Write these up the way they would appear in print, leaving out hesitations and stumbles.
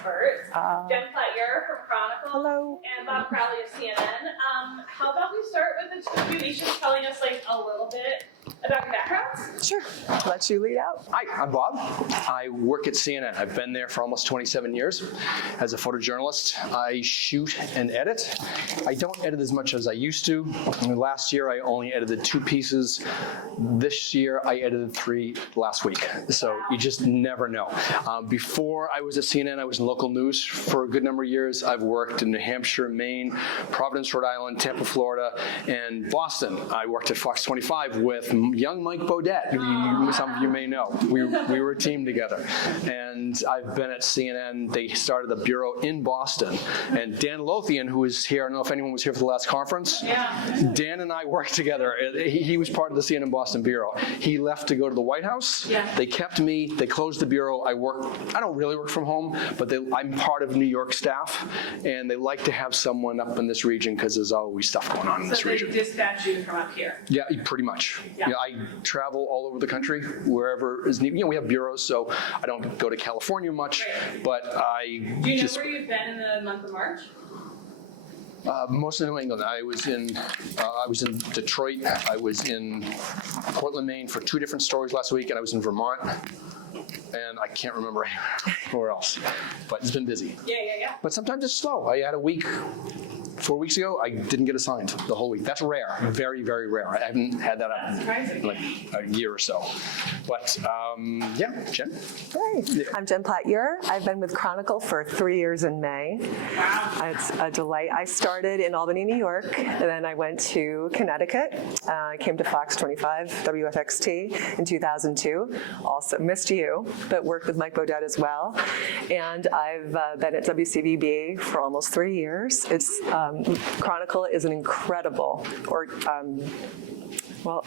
experts, Jen Platt-Ure from Chronicle, hello, and Bob Crowley of CNN. How about we start with the two of you each just telling us like a little bit about your backgrounds? sure, let you lead out. Hi, I'm Bob. I work at CNN. I've been there for almost 27 years as a photojournalist. I shoot and edit. I don't edit as much as I used to. Last year, I only edited 2 pieces. This year, I edited 3 last week. So you just never know. Before I was at CNN, I was in local news for a good number of years. I've worked in New Hampshire, Maine, Providence, Rhode Island, Tampa, Florida, and Boston. I worked at Fox 25 with young Mike Bodette, who some of you may know. We were a team together. And I've been at CNN. They started a bureau in Boston. And Dan Lothian, who was here, I don't know if anyone was here for the last conference. Yeah. Dan and I worked together. He was part of the CNN Boston bureau. He left to go to the White House. Yeah. They kept me. They closed the bureau. I don't really work from home, but I'm part of New York staff. And they like to have someone up in this region because there's always stuff going on in this region. So they dispatch you from up here? Yeah, pretty much. Yeah. I travel all over the country, wherever is needed. We have bureaus, so I don't go to California much, right. But Do you know where you've been in the month of March? Mostly New England. I was in Detroit. I was in Portland, Maine for 2 different stories last week, and I was in Vermont. And I can't remember where else, but it's been busy. Yeah. But sometimes it's slow. I had a week 4 weeks ago, I didn't get assigned the whole week. That's rare, very, very rare. I haven't had that in like a year or so. But yeah, Jen. Hey, I'm Jen Platt-Ure. I've been with Chronicle for 3 years in May. Wow. It's a delight. I started in Albany, New York, and then I went to Connecticut. I came to Fox 25, WFXT in 2002. Also missed you, but worked with Mike Bodette as well. And I've been at WCVB for almost 3 years. It's Chronicle is an incredible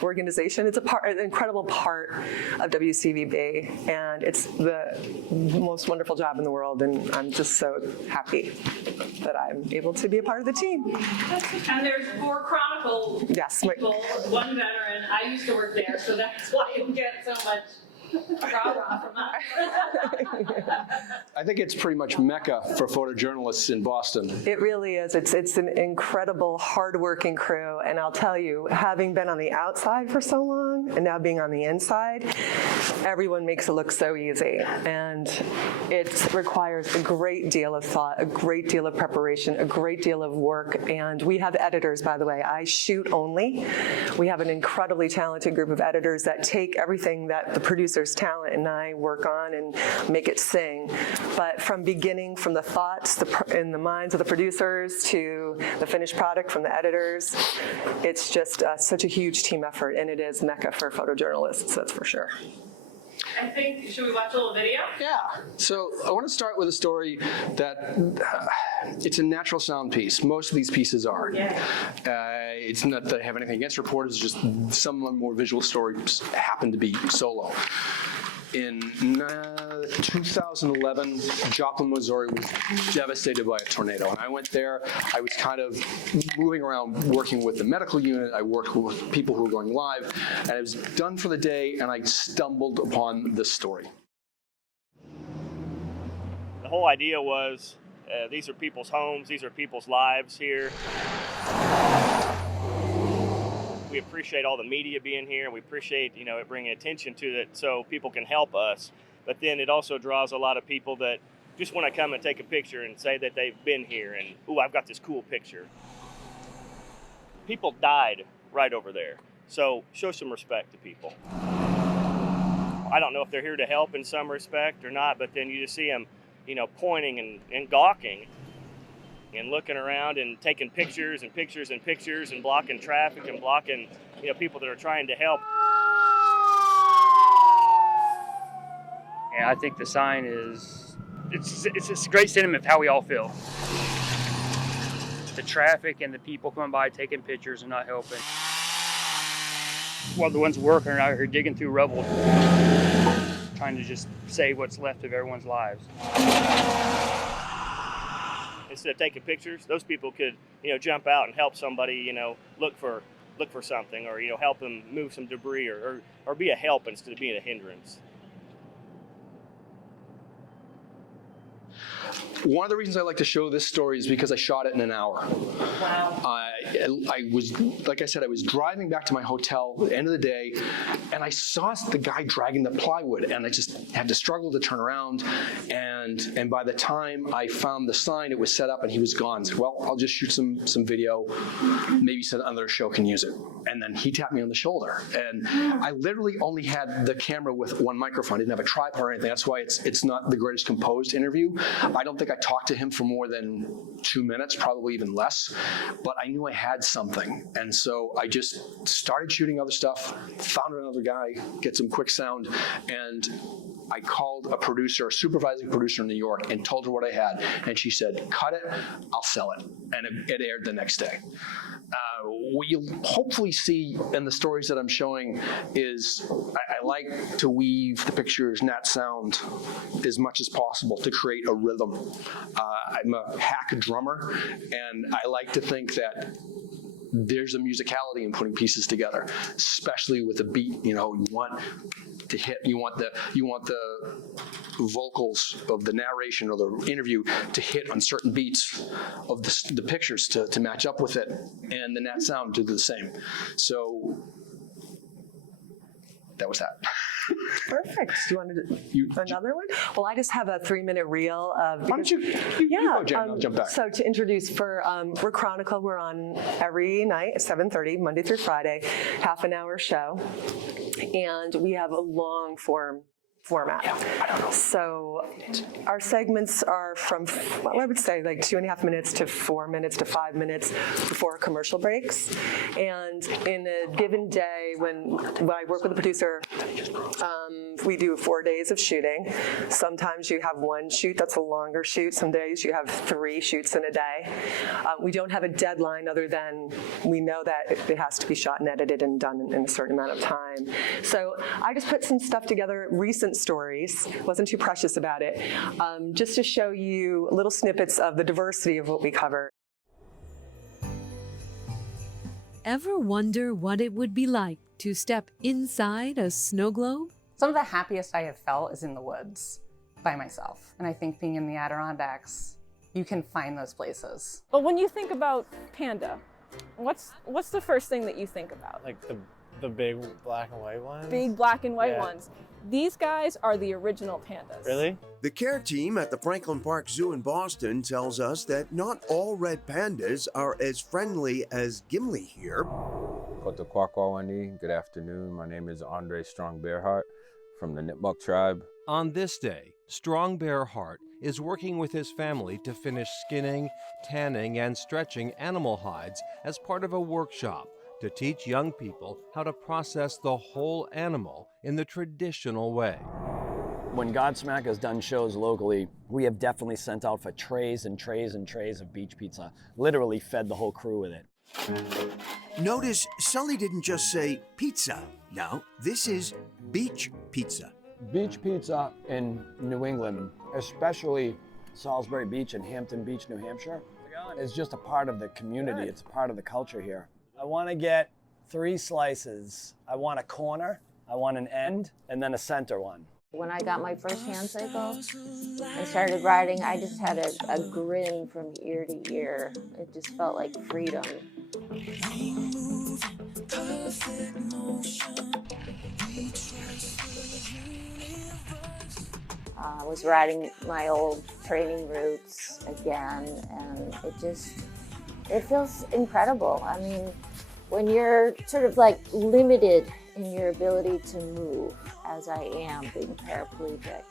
organization. It's an incredible part of WCVB, and it's the most wonderful job in the world, and I'm just so happy that I'm able to be a part of the team. And there's 4 Chronicle people, 1 veteran. I used to work there, so that's why you get so much rah-rah from us. I think it's pretty much Mecca for photojournalists in Boston. It really is. It's an incredible, hardworking crew, and I'll tell you, having been on the outside for so long and now being on the inside, everyone makes it look so easy, and it requires a great deal of thought, a great deal of preparation, a great deal of work, and we have editors, by the way. I shoot only. We have an incredibly talented group of editors that take everything that the producer's talent and I work on and make it sing. But from the thoughts in the minds of the producers to the finished product from the editors, it's just such a huge team effort, and it is Mecca for photojournalists, that's for sure. I think, should we watch a little video? Yeah. So I want to start with a story that it's a natural sound piece. Most of these pieces are. Yeah. It's not that I have anything against reporters, just some of the more visual stories happen to be solo. In 2011, Joplin, Missouri was devastated by a tornado. And I went there. I was kind of moving around, working with the medical unit. I worked with people who were going live. And I was done for the day, and I stumbled upon this story. The whole idea was, these are people's homes. These are people's lives here. We appreciate all the media being here, and we appreciate, it bringing attention to it so people can help us. But then it also draws a lot of people that just want to come and take a picture and say that they've been here and, ooh, I've got this cool picture. People died right over there, so show some respect to people. I don't know if they're here to help in some respect or not, but then you just see them, pointing and gawking and looking around and taking pictures and pictures and pictures and blocking traffic and blocking, people that are trying to help. Yeah, I think the sign it's a great sentiment of how we all feel. The traffic and the people coming by taking pictures and not helping. While the ones working are out here digging through rubble, trying to just save what's left of everyone's lives. Instead of taking pictures, those people could, jump out and help somebody, look for something, or help them move some debris, or be a help instead of being a hindrance. One of the reasons I like to show this story is because I shot it in an hour. Wow. I was, like I said, I was driving back to my hotel at the end of the day, and I saw the guy dragging the plywood, and I just had to struggle to turn around. And by the time I found the sign, it was set up and he was gone. So, well, I'll just shoot some video. Maybe some other show can use it. And then he tapped me on the shoulder, and I literally only had the camera with one microphone. I didn't have a tripod or anything. That's why it's not the greatest composed interview. I don't think I talked to him for more than 2 minutes, probably even less, but I knew I had something. And so I just started shooting other stuff, found another guy, get some quick sound, and I called a producer, a supervising producer in New York, and told her what I had. And she said, cut it, I'll sell it. And it aired the next day. What you'll hopefully see in the stories that I'm showing is I like to weave the pictures and that sound as much as possible to create a rhythm. I'm a hack drummer, and I like to think that there's a musicality in putting pieces together, especially with a beat. You know, you want to hit, you want the vocals of the narration or the interview to hit on certain beats of the pictures to match up with it, and the net sound to do the same. So that was that. Perfect. Do you want to do another one? Well, I just have a 3-minute reel of. Why don't you go, Jen, I'll jump back. So to introduce, we're Chronicle. We're on every night at 7:30, Monday through Friday, half an hour show, and we have a long format. I don't know. So our segments are from, well, I would say like 2.5 minutes to 4 minutes to 5 minutes before commercial breaks. And in a given day, when I work with a producer, we do 4 days of shooting. Sometimes you have one shoot that's a longer shoot. Some days you have 3 shoots in a day. We don't have a deadline other than we know that it has to be shot and edited and done in a certain amount of time. So I just put some stuff together, recent stories, wasn't too precious about it, just to show you little snippets of the diversity of what we cover. Ever wonder what it would be like to step inside a snow globe? Some of the happiest I have felt is in the woods by myself. And I think being in the Adirondacks, you can find those places. But when you think about panda, what's the first thing that you think about? Like the big black and white ones? Big black and white ones. These guys are the original pandas. Really? The care team at the Franklin Park Zoo in Boston tells us that not all red pandas are as friendly as Gimli here. Good afternoon. My name is Andre Strong Bearheart from the Nipmuc tribe. On this day, Strong Bearheart is working with his family to finish skinning, tanning, and stretching animal hides as part of a workshop to teach young people how to process the whole animal in the traditional way. When Godsmack has done shows locally, we have definitely sent out for trays and trays and trays of beach pizza, literally fed the whole crew with it. Notice Sully didn't just say pizza. No, this is beach pizza. Beach pizza in New England, especially Salisbury Beach and Hampton Beach, New Hampshire, is just a part of the community. It's a part of the culture here. I want to get 3 slices. I want a corner, I want an end, and then a center one. When I got my first hand cycle and started riding, I just had a grin from ear to ear. It just felt like freedom. I was riding my old training routes again, and it feels incredible. I mean, when you're sort of like limited in your ability to move, as I am being paraplegic,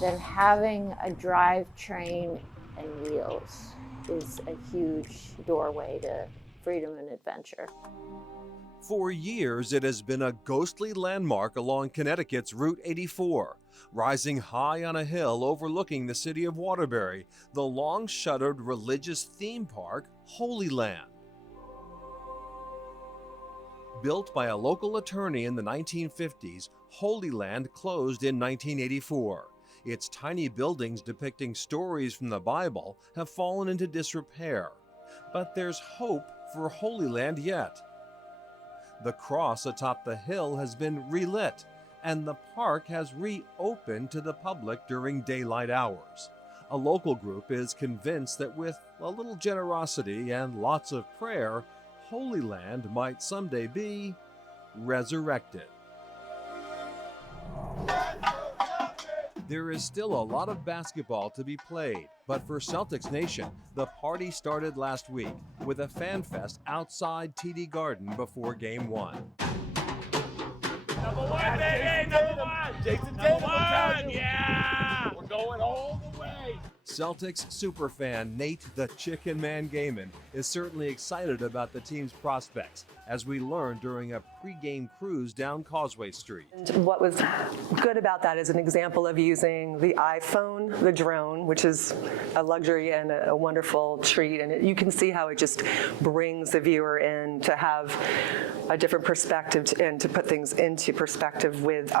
then having a drivetrain and wheels is a huge doorway to freedom and adventure. For years, it has been a ghostly landmark along Connecticut's Route 84, rising high on a hill overlooking the city of Waterbury, the long-shuttered religious theme park, Holy Land. Built by a local attorney in the 1950s, Holy Land closed in 1984. Its tiny buildings depicting stories from the Bible have fallen into disrepair. But there's hope for Holy Land yet. The cross atop the hill has been relit, and the park has reopened to the public during daylight hours. A local group is convinced that with a little generosity and lots of prayer, Holy Land might someday be resurrected. There is still a lot of basketball to be played, but for Celtics Nation, the party started last week with a fan fest outside TD Garden before Game 1. Number one, baby! Number one! Jason Tatum, yeah! We're going all the way! Celtics superfan Nate the Chicken Man Gaiman is certainly excited about the team's prospects, as we learned during a pregame cruise down Causeway Street. And what was good about that is an example of using the iPhone, the drone, which is a luxury and a wonderful treat, and you can see how it just brings the viewer in to have a different perspective and to put things into perspective with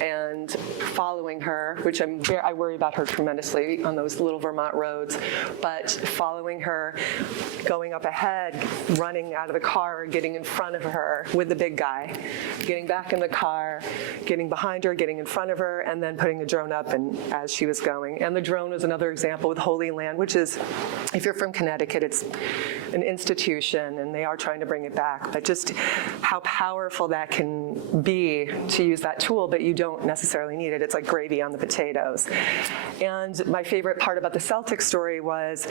and following her, which I worry about her tremendously on those little Vermont roads, but following her, going up ahead, running out of the car, getting in front of her with the big guy, getting back in the car, getting behind her, getting in front of her, and then putting the drone up and as she was going. And the drone was another example with Holy Land, which is, if you're from Connecticut, it's an institution and they are trying to bring it back, but just how powerful that can be to use that tool, but you don't necessarily need it. It's like gravy on the potatoes. And my favorite part about the Celtics story was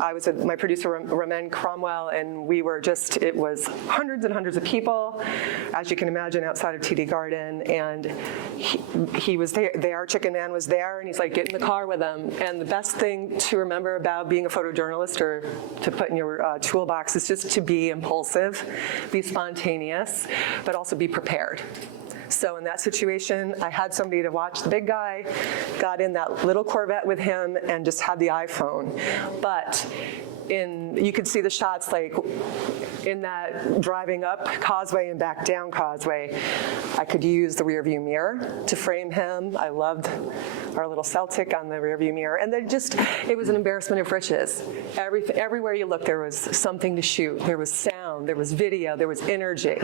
I was with my producer, Ramen Cromwell, and we were just, it was hundreds and hundreds of people, as you can imagine, outside of TD Garden, and he was there, our Chicken Man was there, and he's like, get in the car with him. And the best thing to remember about being a photojournalist or to put in your toolbox is just to be impulsive, be spontaneous, but also be prepared. So in that situation, I had somebody to watch the big guy, got in that little Corvette with him, and just had the iPhone. But you could see the shots like in that driving up Causeway and back down Causeway. I could use the rear view mirror to frame him. I loved our little Celtic on the rear view mirror. And then it was an embarrassment of riches. Everywhere you looked, there was something to shoot. There was sound, there was video, there was energy.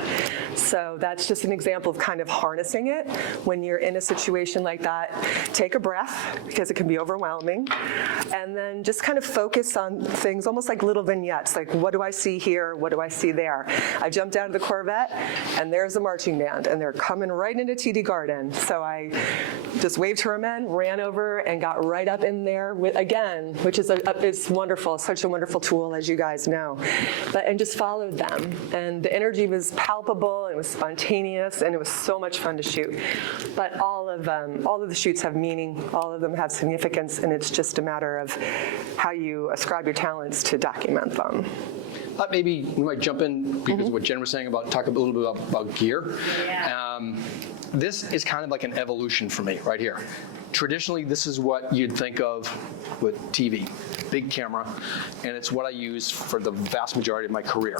So that's just an example of kind of harnessing it. When you're in a situation like that, take a breath, because it can be overwhelming, and then just kind of focus on things almost like little vignettes, like what do I see here, what do I see there. I jumped out of the Corvette, and there's the marching band, and they're coming right into TD Garden. So I just waved to her men, ran over, and got right up in there again, which is it's wonderful, such a wonderful tool, as you guys know. And just followed them, and the energy was palpable, and it was spontaneous, and it was so much fun to shoot. But all of the shoots have meaning, all of them have significance, and it's just a matter of how you ascribe your talents to document them. Maybe we might jump in because of what Jen was saying about, talk a little bit about gear. Yeah. This is kind of like an evolution for me right here. Traditionally, this is what you'd think of with TV, big camera, and it's what I use for the vast majority of my career.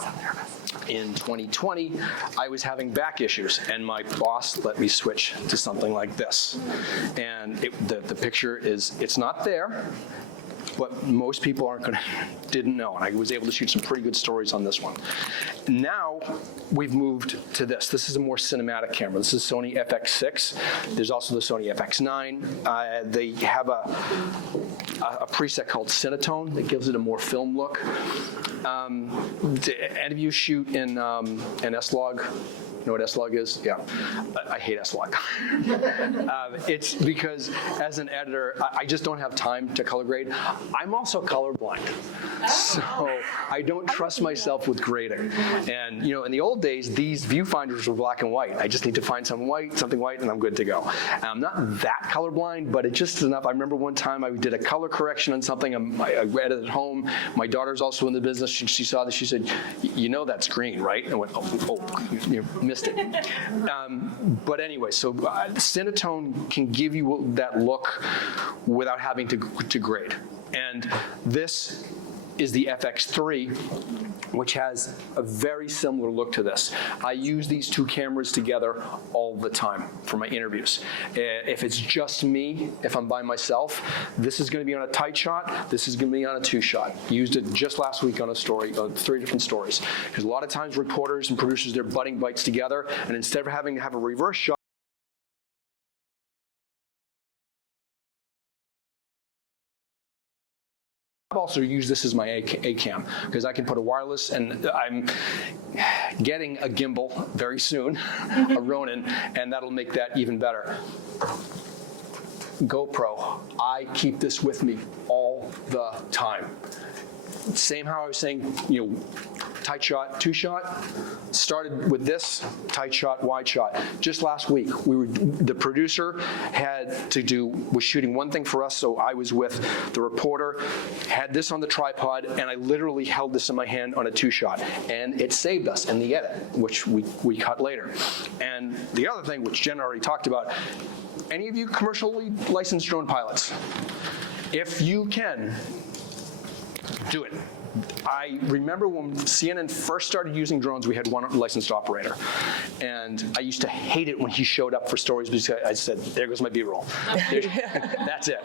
In 2020, I was having back issues, and my boss let me switch to something like this. And the picture it's not there, but most people didn't know, and I was able to shoot some pretty good stories on this one. Now we've moved to this. This is a more cinematic camera. This is Sony FX6. There's also the Sony FX9. They have a preset called Cinetone that gives it a more film look. Do any of you shoot in an S-Log? You know what S-Log is? Yeah. I hate S-Log. It's because as an editor, I just don't have time to color grade. I'm also colorblind, so I don't trust myself with grading. And in the old days, these viewfinders were black and white. I just need to find something white, and I'm good to go. And I'm not that colorblind, but it just is enough. I remember one time I did a color correction on something. I edited at home. My daughter's also in the business. She saw this. She said, that's green, right? And I went, oh, you missed it. But anyway, so Cinetone can give you that look without having to grade. And this is the FX3, which has a very similar look to this. I use these two cameras together all the time for my interviews. If it's just me, if I'm by myself, this is going to be on a tight shot, this is going to be on a 2-shot. Used it just last week on a story, 3 different stories. Because a lot of times reporters and producers, they're butting bites together, and instead of having to have a reverse shot, I've also used this as my A-cam because I can put a wireless, and I'm getting a gimbal very soon, a Ronin, and that'll make that even better. GoPro, I keep this with me all the time. Same how I was saying, tight shot, 2-shot. Started with this, tight shot, wide shot. Just last week, the producer was shooting one thing for us, so I was with the reporter, had this on the tripod, and I literally held this in my hand on a 2-shot. And it saved us in the edit, which we cut later. And the other thing, which Jen already talked about, any of you commercially licensed drone pilots, if you can, do it. I remember when CNN first started using drones, we had one licensed operator. And I used to hate it when he showed up for stories because I said, there goes my B-roll. That's it.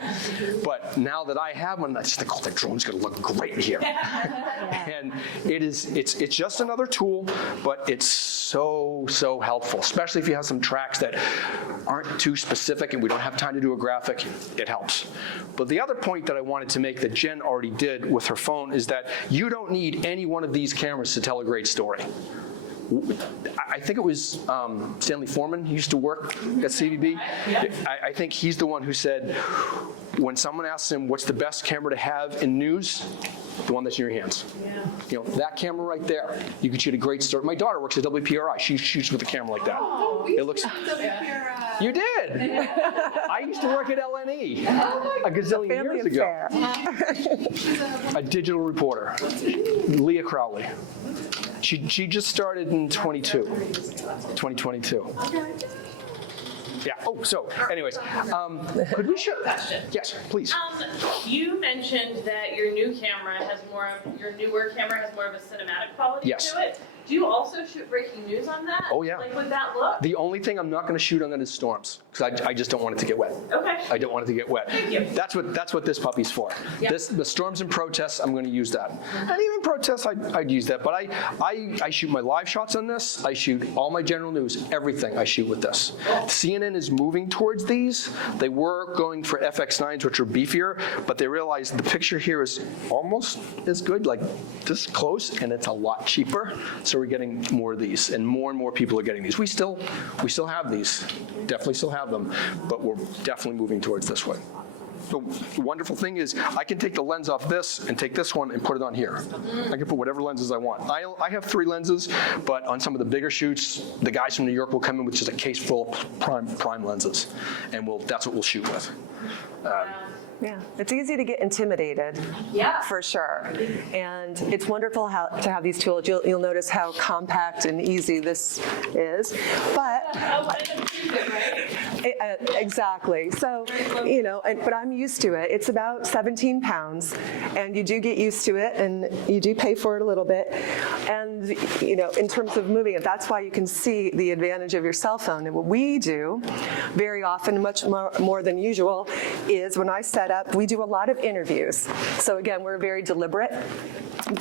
But now that I have one, I just think, oh, the drone's gonna look great here. And it's just another tool, but it's so helpful, especially if you have some tracks that aren't too specific and we don't have time to do a graphic, it helps. But the other point that I wanted to make that Jen already did with her phone is that you don't need any one of these cameras to tell a great story. I think it was Stanley Foreman, he used to work at CVB. I think he's the one who said, when someone asks him what's the best camera to have in news, the one that's in your hands. Yeah. That camera right there, you could shoot a great story. My daughter works at WPRI. She shoots with a camera like that. Oh, it looks. You did. I used to work at LNE a gazillion years ago. A digital reporter, Leah Crowley. She just started in 2022. Yeah. Oh, so anyways, could we show? Yes, please. You mentioned that your newer camera has more of a cinematic quality to it. Do you also shoot breaking news on that? Oh yeah. Like, would that look? The only thing I'm not going to shoot on that is storms, because I just don't want it to get wet. Okay. I don't want it to get wet. Thank you. That's what this puppy's for. Yep. The storms and protests, I'm going to use that. And even protests, I'd use that. But I shoot my live shots on this. I shoot all my general news, everything I shoot with this. CNN is moving towards these. They were going for FX9s, which are beefier, but they realized the picture here is almost as good, like this close, and it's a lot cheaper. So we're getting more of these, and more people are getting these. We still have these, definitely still have them, but we're definitely moving towards this one. The wonderful thing is I can take the lens off this and take this one and put it on here. I can put whatever lenses I want. I have 3 lenses, but on some of the bigger shoots, the guys from New York will come in with just a case full of prime lenses, and that's what we'll shoot with. Yeah, it's easy to get intimidated, for sure. And it's wonderful to have these tools. You'll notice how compact and easy this is. But exactly. So, but I'm used to it. It's about 17 pounds, and you do get used to it, and you do pay for it a little bit. And in terms of moving it, that's why you can see the advantage of your cell phone. And what we do very often, much more than usual, is when I set up, we do a lot of interviews. So again, we're very deliberate.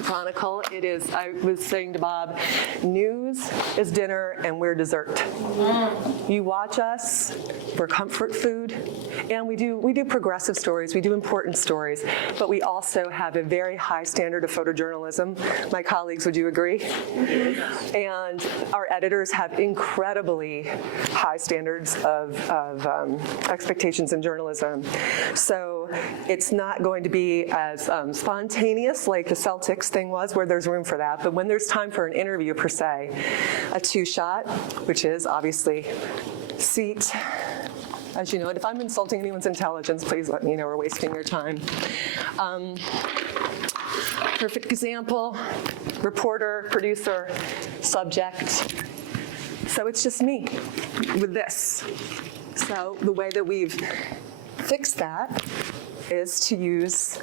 Chronicle, it is, I was saying to Bob, news is dinner and we're dessert. You watch us, we're comfort food, and we do progressive stories, we do important stories, but we also have a very high standard of photojournalism. My colleagues, would you agree? And our editors have incredibly high standards of expectations in journalism. So it's not going to be as spontaneous like the Celtics thing was, where there's room for that. But when there's time for an interview per se, a 2-shot, which is obviously seat, as you know, and if I'm insulting anyone's intelligence, please let me know we're wasting your time. Perfect example, reporter, producer, subject. So it's just me with this. So the way that we've fixed that is to use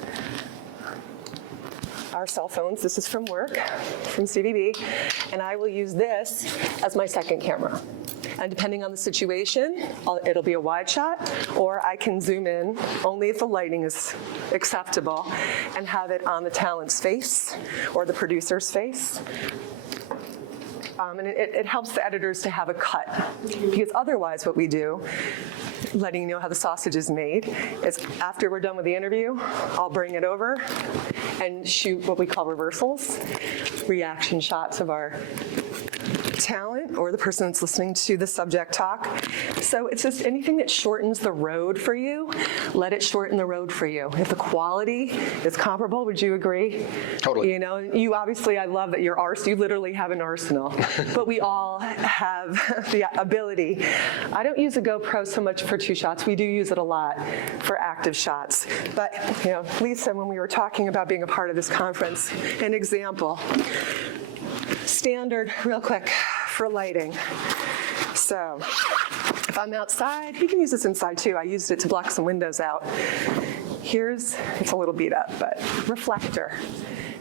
our cell phones. This is from work, from CVB, and I will use this as my second camera. And depending on the situation, it'll be a wide shot, or I can zoom in only if the lighting is acceptable and have it on the talent's face or the producer's face. And it helps the editors to have a cut, because otherwise what we do, letting you know how the sausage is made, is after we're done with the interview, I'll bring it over and shoot what we call reversals, reaction shots of our talent or the person that's listening to the subject talk. So it's just anything that shortens the road for you, let it shorten the road for you. If the quality is comparable, would you agree? Totally. You know, you obviously, I love that you literally have an arsenal, but we all have the ability. I don't use a GoPro so much for 2 shots. We do use it a lot for active shots. But, you know, Lisa, when we were talking about being a part of this conference, an example, standard, real quick, for lighting. So if I'm outside, you can use this inside too. I used it to block some windows out. It's a little beat up, but reflector.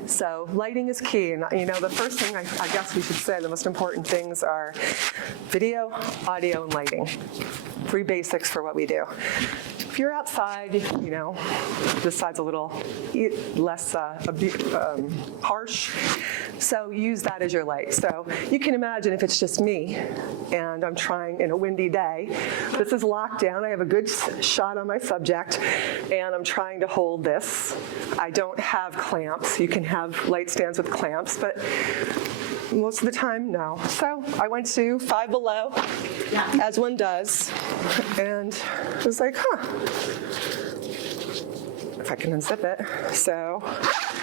So lighting is key, and you know, the first thing I guess we should say, the most important things are video, audio, and lighting. 3 basics for what we do. If you're outside, you know, this side's a little less harsh, so use that as your light. So you can imagine if it's just me and I'm trying in a windy day, this is locked down, I have a good shot on my subject, and I'm trying to hold this. I don't have clamps. You can have light stands with clamps, but most of the time, no. So I went to 5 Below, as one does, and I was like, if I can unzip it. So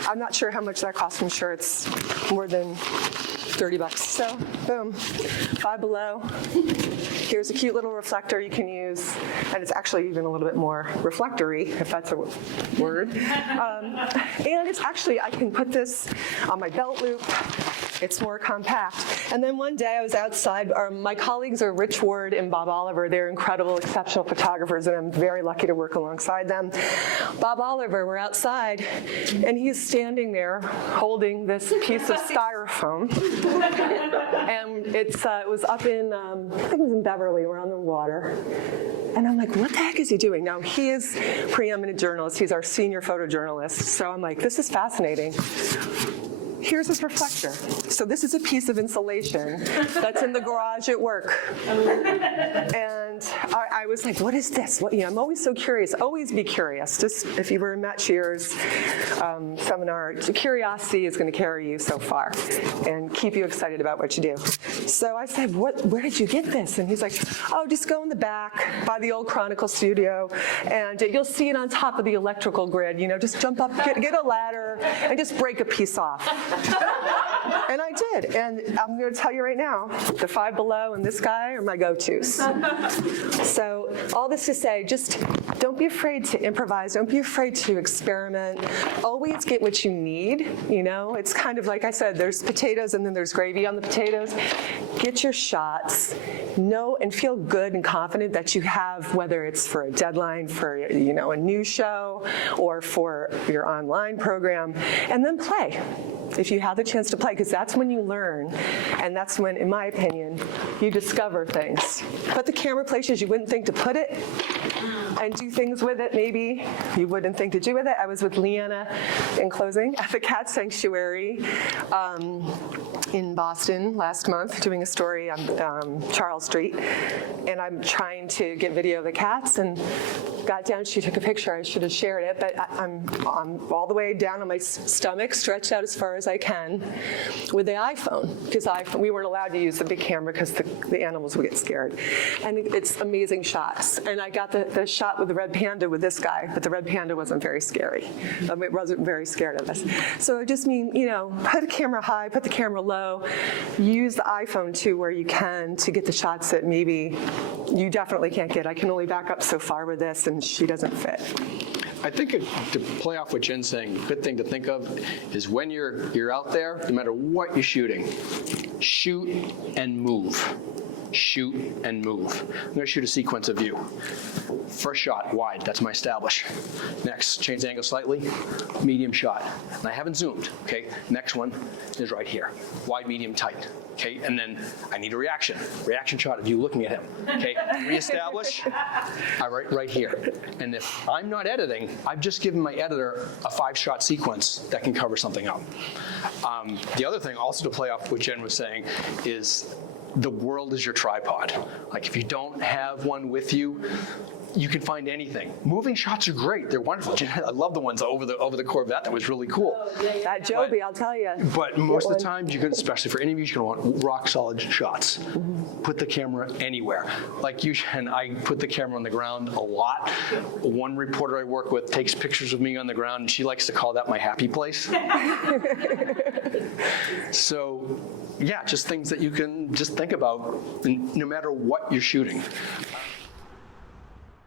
I'm not sure how much that costs. I'm sure it's more than $30. So boom, 5 Below. Here's a cute little reflector you can use, and it's actually even a little bit more reflectory, if that's a word. And it's actually, I can put this on my belt loop. It's more compact. And then one day I was outside. My colleagues are Rich Ward and Bob Oliver. They're incredible, exceptional photographers, and I'm very lucky to work alongside them. Bob Oliver, we're outside, and he's standing there holding this piece of styrofoam. And it was up in, I think it was in Beverly, we're on the water. And I'm like, what the heck is he doing? Now, he is a preeminent journalist. He's our senior photojournalist. So I'm like, this is fascinating. Here's his reflector. So this is a piece of insulation that's in the garage at work. And I was like, what is this? I'm always so curious. Always be curious. Just if you were in Matt Shear's seminar, curiosity is going to carry you so far and keep you excited about what you do. So I said, where did you get this? And he's like, oh, just go in the back by the old Chronicle studio, and you'll see it on top of the electrical grid. You know, just jump up, get a ladder, and just break a piece off. And I did, and I'm going to tell you right now, the 5 Below and this guy are my go-tos. So all this to say, just don't be afraid to improvise. Don't be afraid to experiment. Always get what you need. You know, it's kind of like I said, there's potatoes and then there's gravy on the potatoes. Get your shots. Know and feel good and confident that you have, whether it's for a deadline, for a new show, or for your online program, and then play. If you have the chance to play, because that's when you learn, and that's when, in my opinion, you discover things. Put the camera places you wouldn't think to put it, and do things with it maybe you wouldn't think to do with it. I was with Leanna, in closing, at the Cat Sanctuary in Boston last month, doing a story on Charles Street, and I'm trying to get video of the cats, and got down, she took a picture, I should have shared it, but I'm all the way down on my stomach, stretched out as far as I can, with the iPhone, because we weren't allowed to use the big camera because the animals would get scared. And it's amazing shots. And I got the shot with the red panda with this guy, but the red panda wasn't very scary. It wasn't very scared of us. So I just mean, put the camera high, put the camera low, use the iPhone too where you can to get the shots that maybe you definitely can't get. I can only back up so far with this, and she doesn't fit. I think to play off what Jen's saying, a good thing to think of is when you're out there, no matter what you're shooting, shoot and move. shoot, and move. I'm gonna shoot a sequence of you. First shot, wide, that's my establish. Next, change the angle slightly, medium shot. And I haven't zoomed, okay? Next one is right here, wide, medium, tight, okay? And then I need a reaction. Reaction shot of you looking at him, okay? Reestablish, right here. And if I'm not editing, I've just given my editor a 5-shot sequence that can cover something up. The other thing also to play off what Jen was saying is the world is your tripod. Like if you don't have one with you, you can find anything. Moving shots are great. They're wonderful. I love the ones over the Corvette. That was really cool. That Joby, I'll tell you. But most of the time, you can, especially for interviews, you're gonna want rock solid shots. Put the camera anywhere. Like you and I put the camera on the ground a lot. One reporter I work with takes pictures of me on the ground, and she likes to call that my happy place. So, yeah, just things that you can just think about, no matter what you're shooting.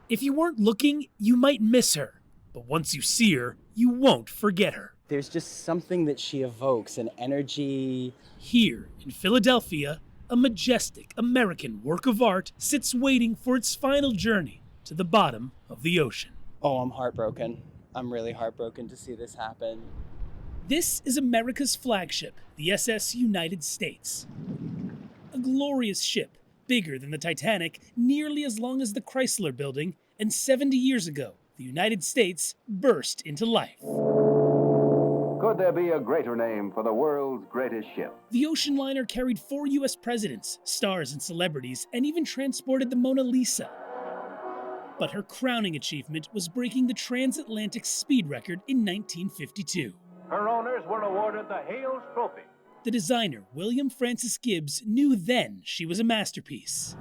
If you weren't looking, you might miss her. But once you see her, you won't forget her. There's just something that she evokes, an energy. Here in Philadelphia, a majestic American work of art sits waiting for its final journey to the bottom of the ocean. Oh, I'm heartbroken. I'm really heartbroken to see this happen. This is America's flagship, the SS United States. A glorious ship, bigger than the Titanic, nearly as long as the Chrysler Building, and 70 years ago, the United States burst into life. Could there be a greater name for the world's greatest ship? The ocean liner carried 4 U.S. presidents, stars and celebrities, and even transported the Mona Lisa. But her crowning achievement was breaking the transatlantic speed record in 1952. Her owners were awarded the Hales Trophy. The designer, William Francis Gibbs, knew then she was a masterpiece.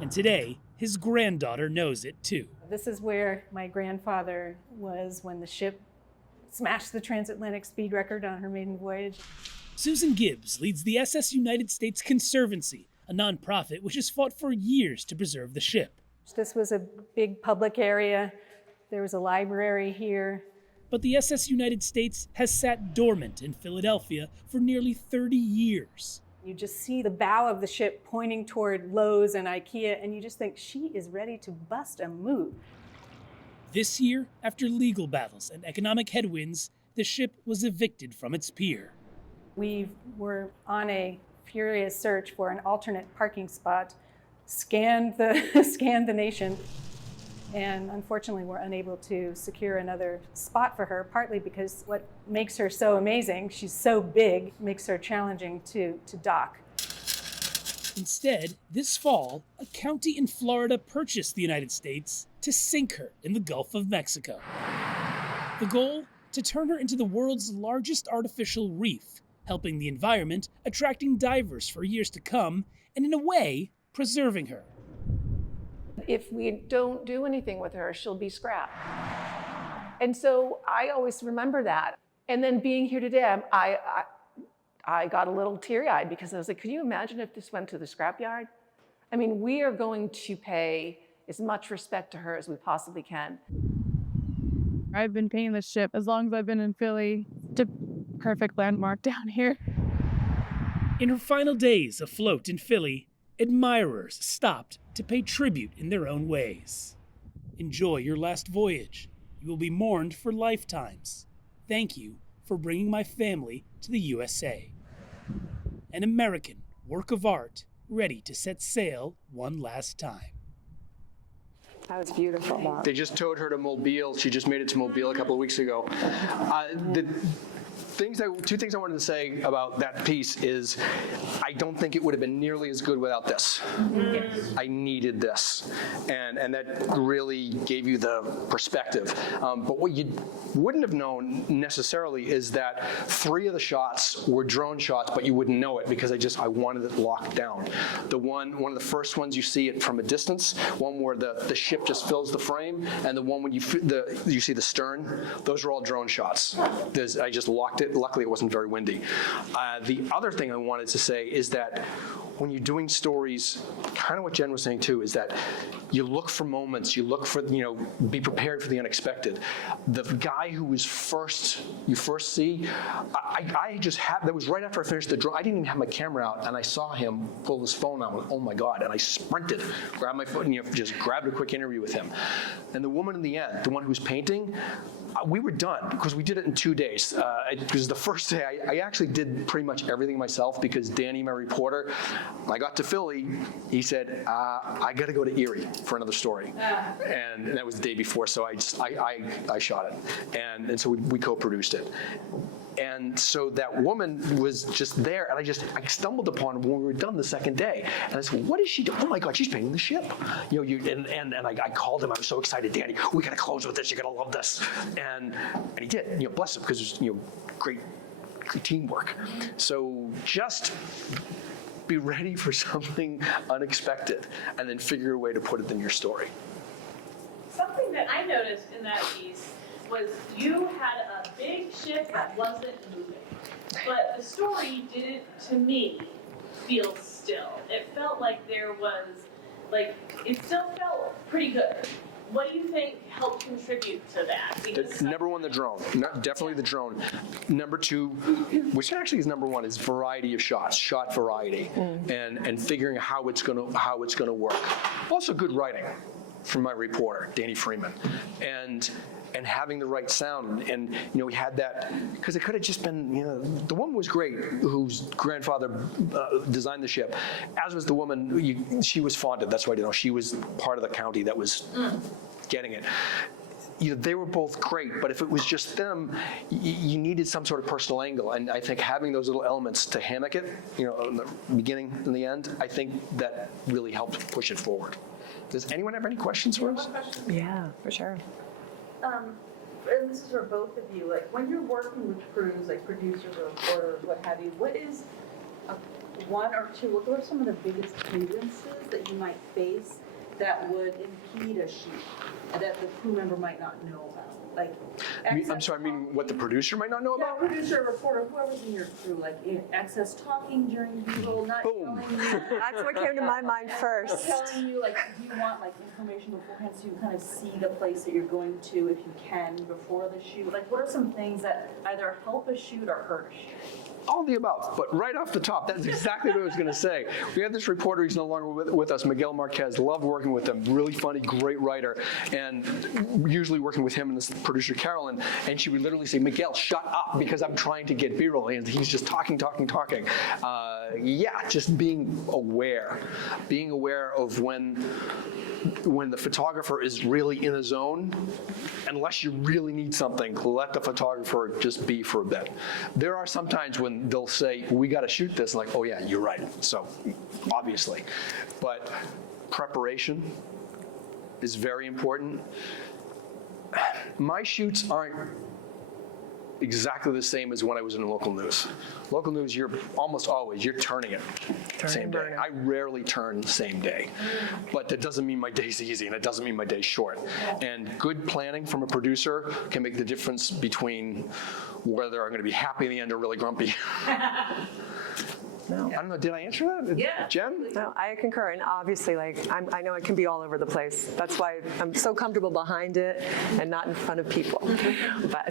And today, his granddaughter knows it too. This is where my grandfather was when the ship smashed the transatlantic speed record on her maiden voyage. Susan Gibbs leads the SS United States Conservancy, a nonprofit which has fought for years to preserve the ship. This was a big public area. There was a library here. But the SS United States has sat dormant in Philadelphia for nearly 30 years. You just see the bow of the ship pointing toward Lowe's and IKEA, and you just think she is ready to bust a move. This year, after legal battles and economic headwinds, the ship was evicted from its pier. We were on a furious search for an alternate parking spot, scanned the nation, and unfortunately we're unable to secure another spot for her, partly because what makes her so amazing, she's so big, makes her challenging to dock. Instead, this fall, a county in Florida purchased the United States to sink her in the Gulf of Mexico. The goal? To turn her into the world's largest artificial reef, helping the environment, attracting divers for years to come, and in a way, preserving her. If we don't do anything with her, she'll be scrapped. And so I always remember that. And then being here today, I got a little teary-eyed because I was like, could you imagine if this went to the scrapyard? I mean, we are going to pay as much respect to her as we possibly can. I've been painting this ship as long as I've been in Philly. It's a perfect landmark down here. In her final days afloat in Philly, admirers stopped to pay tribute in their own ways. Enjoy your last voyage. You will be mourned for lifetimes. Thank you for bringing my family to the USA. An American work of art ready to set sail one last time. That was beautiful, Bob. They just towed her to Mobile. She just made it to Mobile a couple of weeks ago. Two things I wanted to say about that piece is I don't think it would have been nearly as good without this. I needed this. And that really gave you the perspective. But what you wouldn't have known necessarily is that 3 of the shots were drone shots, but you wouldn't know it because I wanted it locked down. One of the first ones you see it from a distance, one where the ship just fills the frame, and the one when you see the stern, those are all drone shots. I just locked it luckily it wasn't very windy. The other thing I wanted to say is that when you're doing stories, kind of what Jen was saying too, is that you look for moments, you look for, be prepared for the unexpected. The guy who was you first see, that was right after I finished the drone. I didn't even have my camera out, and I saw him pull his phone out. I went, oh my God, and I sprinted, grabbed my phone, and just grabbed a quick interview with him. And the woman in the end, the one who was painting, we were done because we did it in 2 days. Because the first day, I actually did pretty much everything myself because Danny, my reporter, when I got to Philly, he said, I got to go to Erie for another story. And that was the day before, so I shot it. And so we co-produced it. And so that woman was just there, and I stumbled upon her when we were done the second day. And I said, what is she doing? Oh my God, she's painting the ship. And I called him, I was so excited, Danny, we gotta close with this, you're gonna love this. And he did, bless him, because it was, great teamwork. So just be ready for something unexpected, and then figure a way to put it in your story. Something that I noticed in that piece was you had a big ship that wasn't moving, but the story didn't, to me, feel still. It felt like there was, it still felt pretty good. What do you think helped contribute to that? Because number one, the drone. Definitely the drone. Number two, which actually is number one, is variety of shots, shot variety, and figuring how it's gonna work. Also, good writing from my reporter, Danny Freeman, and having the right sound. And we had that, because it could have just been, the woman was great whose grandfather designed the ship, as was the woman, she was funded, that's why she was part of the county that was getting it. They were both great, but if it was just them, you needed some sort of personal angle. And I think having those little elements to hammock it, in the beginning and the end, I think that really helped push it forward. Does anyone have any questions for us? Yeah, for sure. And this is for both of you, when you're working with crews, like producers or reporters, what have you, what is one or two, what are some of the biggest hindrances that you might face that would impede a shoot that the crew member might not know about? I'm sorry, I mean what the producer might not know about? Producer, reporter, whoever's in your crew, excess talking during B-roll, not telling you. That's what came to my mind first. Telling you, do you want information beforehand so you kind of see the place that you're going to, if you can, before the shoot? What are some things that either help a shoot or hurt a shoot? All of the above, but right off the top, that's exactly what I was going to say. We have this reporter, he's no longer with us, Miguel Marquez. Loved working with him, really funny, great writer, and usually working with him and this producer Carolyn, and she would literally say, Miguel, shut up, because I'm trying to get B-roll, and he's just talking. Just being aware of when the photographer is really in a zone. Unless you really need something, let the photographer just be for a bit. There are some times when they'll say, we got to shoot this, and oh yeah, you're right, so obviously. But preparation is very important. My shoots aren't exactly the same as when I was in local news. Local news, you're almost always, you're turning it same day. I rarely turn the same day, but that doesn't mean my day's easy, and it doesn't mean my day's short. And good planning from a producer can make the difference between whether I'm going to be happy in the end or really grumpy. No. I don't know, did I answer that? Yeah. Jen? No, I concur, and obviously, I know it can be all over the place. That's why I'm so comfortable behind it and not in front of people.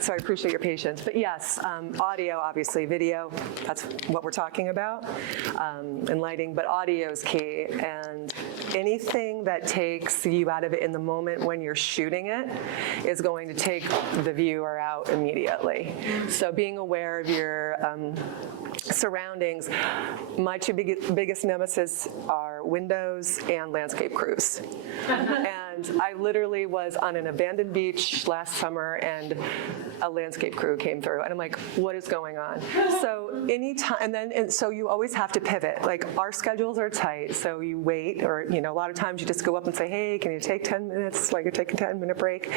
So I appreciate your patience. But yes, audio, obviously, video, that's what we're talking about, and lighting, but audio is key. And anything that takes you out of it in the moment when you're shooting it is going to take the viewer out immediately. So being aware of your surroundings. My two biggest nemesis are windows and landscape crews. And I literally was on an abandoned beach last summer, and a landscape crew came through, and I'm like, what is going on? So anytime, and so you always have to pivot. Our schedules are tight, so you wait, or a lot of times you just go up and say, hey, can you take 10 minutes? You're taking a 10-minute break.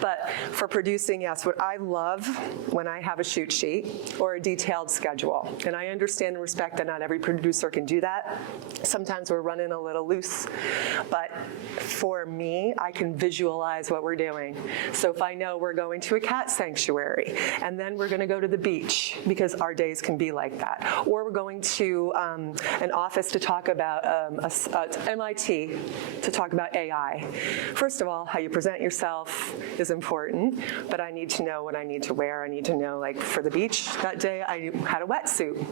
But for producing, yes, what I love when I have a shoot sheet or a detailed schedule, and I understand and respect that not every producer can do that. Sometimes we're running a little loose, but for me, me, I can visualize what we're doing. So if I know we're going to a cat sanctuary, and then we're going to go to the beach, because our days can be like that, or we're going to an office to talk about MIT to talk about AI. First of all, how you present yourself is important, but I need to know what I need to wear. I need to know, like for the beach that day, I had a wetsuit,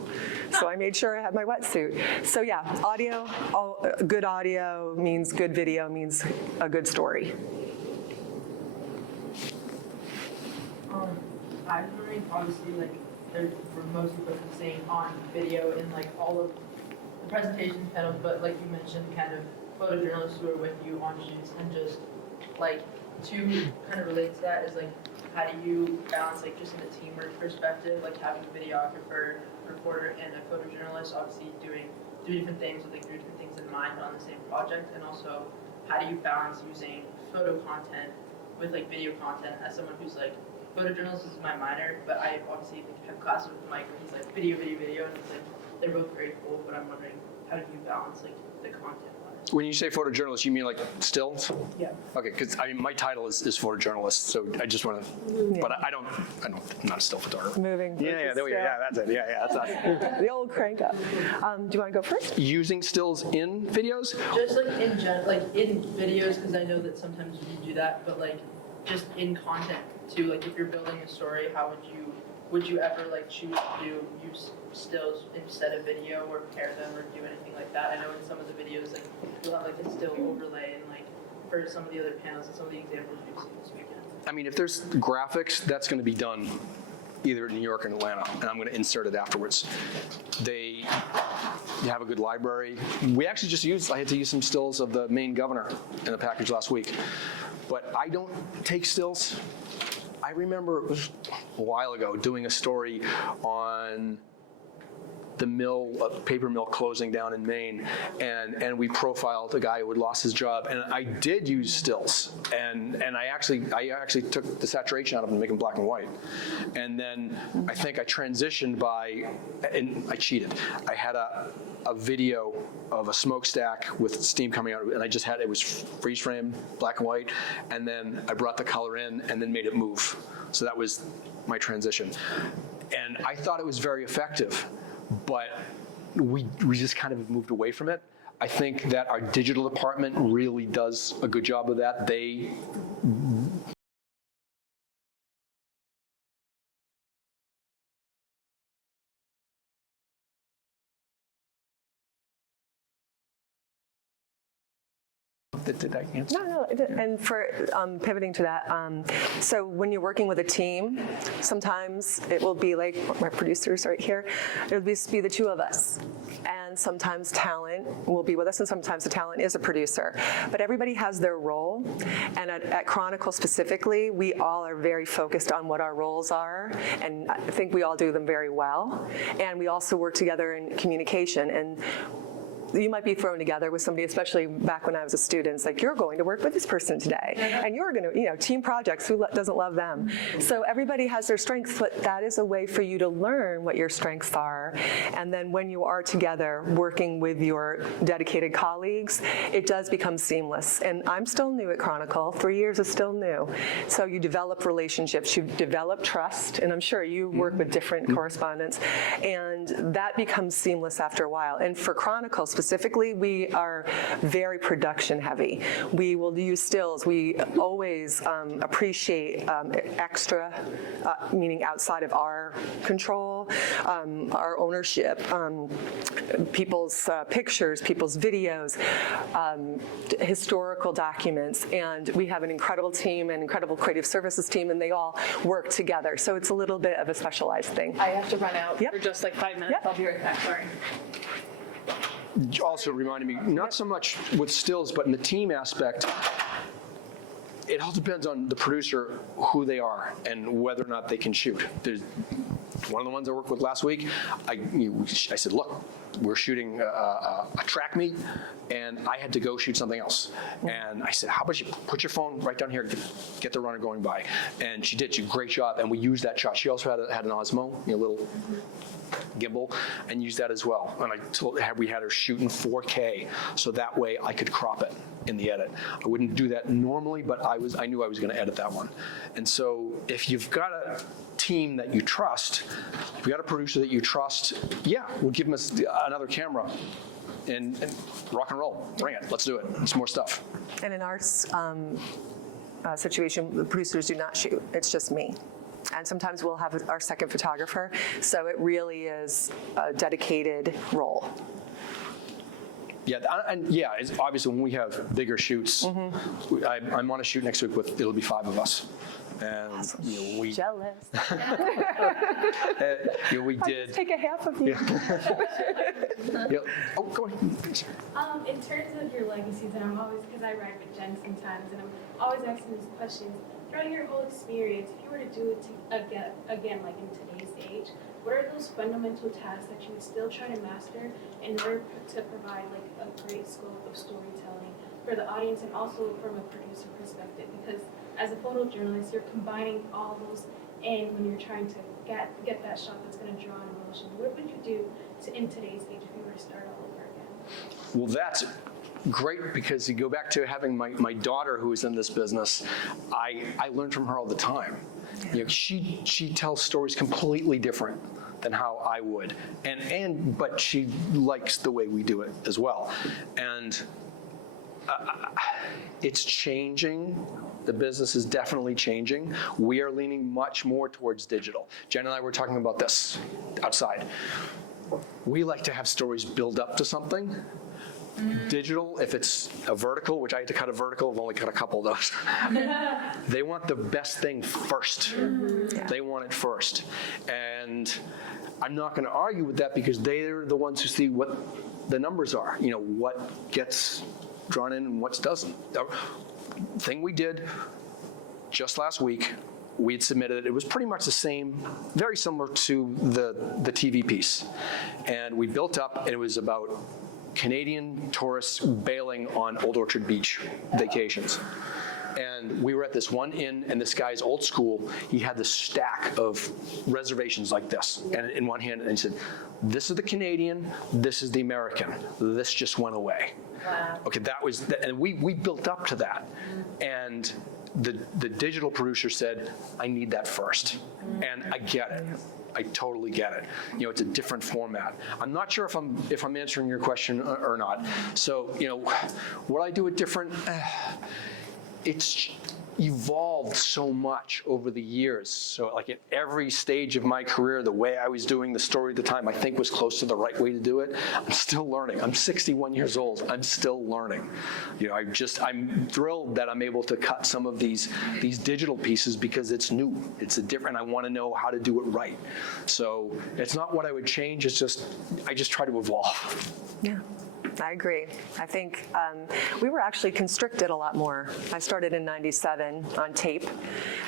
so I made sure I had my wetsuit. So yeah, audio, good audio means good video means a good story. I was wondering, obviously, like, there's most people saying on video in like all of the presentations, panels, but like you mentioned, kind of photojournalists who are with you on shoots, and just like to kind of relate to that is like, how do you balance, like, just in a teamwork perspective, like having a videographer, reporter, and a photojournalist, obviously doing different things with like different things in mind on the same project, and also how do you balance using photo content with like video content as someone who's like, photojournalist is my minor, but I obviously like, have classes with Mike where he's like video, and it's like they're both very cool, but I'm wondering how do you balance like the content? When you say photojournalist, you mean like stills? Yeah. Okay, because I mean my title is photojournalist, so I just want to, but I'm not a still photographer. Moving. Yeah, there we go. Yeah, that's it. Yeah, that's us. The old crank up. Do you want to go first? Using stills in videos? Just like in general, like in videos, because I know that sometimes you do that, but like just in content too. Like if you're building a story, how would you ever like choose to use stills instead of video, or pair them, or do anything like that? I know in some of the videos, like you'll have like a still overlay, and like for some of the other panels and some of the examples we've seen this weekend. I mean, if there's graphics, that's going to be done either in New York or in Atlanta, and I'm going to insert it afterwards. They have a good library. We actually I had to use some stills of the Maine governor in the package last week, but I don't take stills. I remember it was a while ago doing a story on the paper mill closing down in Maine, and we profiled a guy who had lost his job, and I did use stills, and I actually took the saturation out of them and make them black and white, and then I think I transitioned and I cheated. I had a video of a smokestack with steam coming out, and it was freeze frame, black and white, and then I brought the color in and then made it move. So that was my transition, and I thought it was very effective. But we just kind of moved away from it. I think that our digital department really does a good job of that. They Did I answer? No, and for pivoting to that, so when you're working with a team, sometimes it will be like my producer's right here, it'll be the two of us. And sometimes talent will be with us, and sometimes the talent is a producer. But everybody has their role, and at Chronicle specifically, we all are very focused on what our roles are, and I think we all do them very well. And we also work together in communication, and you might be thrown together with somebody, especially back when I was a student. It's like, you're going to work with this person today, and you're going to, team projects, who doesn't love them? So everybody has their strengths, but that is a way for you to learn what your strengths are. And then when you are together working with your dedicated colleagues, it does become seamless. And I'm still new at Chronicle. 3 years is still new. So you develop relationships, you develop trust, and I'm sure you work with different correspondents, and that becomes seamless after a while. And for Chronicle specifically, we are very production heavy. We will use stills. We always appreciate extra, meaning outside of our control, our ownership, people's pictures, people's videos, historical documents, and we have an incredible team, an incredible creative services team, and they all work together. So it's a little bit of a specialized thing. I have to run out for just like 5 minutes. I'll be right back, sorry. Also reminded me, not so much with stills, but in the team aspect, it all depends on the producer, who they are, and whether or not they can shoot. There's one of the ones I worked with last week, I said, look, we're shooting a track meet, and I had to go shoot something else. And I said, how about you put your phone right down here, get the runner going by. And she did, she did a great job, and we used that shot. She also had an Osmo, a little gimbal, and used that as well. And we had her shoot in 4K, so that way I could crop it in the edit. I wouldn't do that normally, but I knew I was going to edit that one. And so if you've got a team that you trust, if you've got a producer that you trust, yeah, we'll give them another camera and rock and roll. Bring it. Let's do it. It's more stuff. And in our situation, the producers do not shoot. It's just me. And sometimes we'll have our second photographer. So it really is a dedicated role. Yeah, and yeah, it's obviously when we have bigger shoots, I'm on a shoot next week with, it'll be 5 of us. And awesome. We jealous. We did. I'll take a half of you. Oh, go ahead. In terms of your legacies, and I'm always, because I write with Jen sometimes, and I'm always asking these questions. Throughout your whole experience, if you were to do it again, like in today's age, what are those fundamental tasks that you would still try to master in order to provide like a great scope of storytelling for the audience and also from a producer perspective? Because as a photojournalist, you're combining all those in when you're trying to get that shot that's going to draw an emotion. What would you do in today's age if you were to start all over again? Well, that's great, because you go back to having my daughter who is in this business. I learn from her all the time. You know, she tells stories completely different than how I would, but she likes the way we do it as well. And it's changing. The business is definitely changing. We are leaning much more towards digital. Jen and I were talking about this outside. We like to have stories build up to something. Digital, if it's a vertical, which I had to cut a vertical, I've only cut a couple of those. They want the best thing first. They want it first. And I'm not going to argue with that, because they're the ones who see what the numbers are, you know, what gets drawn in and what doesn't. The thing we did just last week, we had submitted it. It was pretty much the same, very similar to the TV piece. And we built up, and it was about Canadian tourists bailing on Old Orchard Beach vacations. And we were at this one inn, and this guy's old school. He had this stack of reservations like this, and in one hand, and he said, "This is the Canadian, this is the American. This just went away." Wow. Okay, that was, and we built up to that. And the digital producer said, "I need that first." And I get it. I totally get it. You know, it's a different format. I'm not sure if I'm answering your question or not. So, you know, what I do it different, it's evolved so much over the years. So like at every stage of my career, the way I was doing the story at the time, I think was close to the right way to do it. I'm still learning. I'm 61 years old. I'm still learning. You know, I'm thrilled that I'm able to cut some of these digital pieces, because it's new. It's a different, I want to know how to do it right. So it's not what I would change. It's just, I just try to evolve. Yeah. I agree. I think we were actually constricted a lot more. I started in '97 on tape,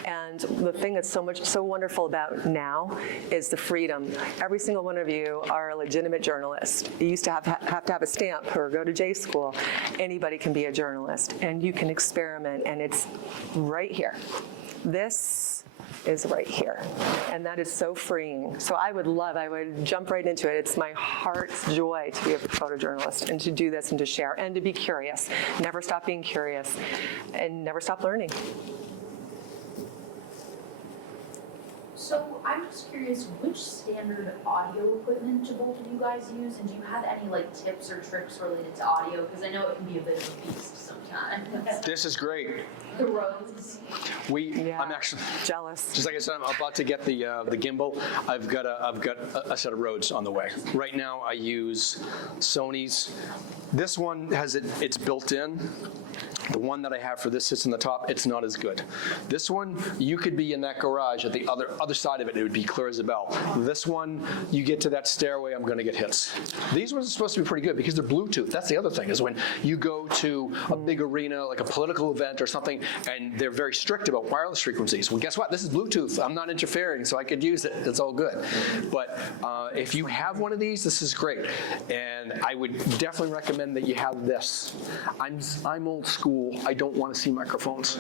and the thing that's so wonderful about now is the freedom. Every single one of you are a legitimate journalist. You used to have to have a stamp or go to J school. Anybody can be a journalist, and you can experiment, and it's right here. This is right here, and that is so freeing. So I would jump right into it. It's my heart's joy to be a photojournalist and to do this and to share and to be curious. Never stop being curious and never stop learning. So I'm just curious, which standard audio equipment do both of you guys use, and do you have any like tips or tricks related to audio? Because I know it can be a bit of a beast sometimes. This is great. The Rhodes. I'm actually jealous. Just like I said, I'm about to get the gimbal. I've got a set of Rhodes on the way. Right now, I use Sony's. This one has it's built in. The one that I have for this sits in the top. It's not as good. This one, you could be in that garage at the other side of it. It would be clear as a bell. This one, you get to that stairway, I'm going to get hits. These ones are supposed to be pretty good because they're Bluetooth. That's the other thing, is when you go to a big arena, like a political event or something, and they're very strict about wireless frequencies. Well, guess what? This is Bluetooth. I'm not interfering, so I could use it. It's all good. But if you have one of these, this is great. And I would definitely recommend that you have this. I'm old school. I don't want to see microphones.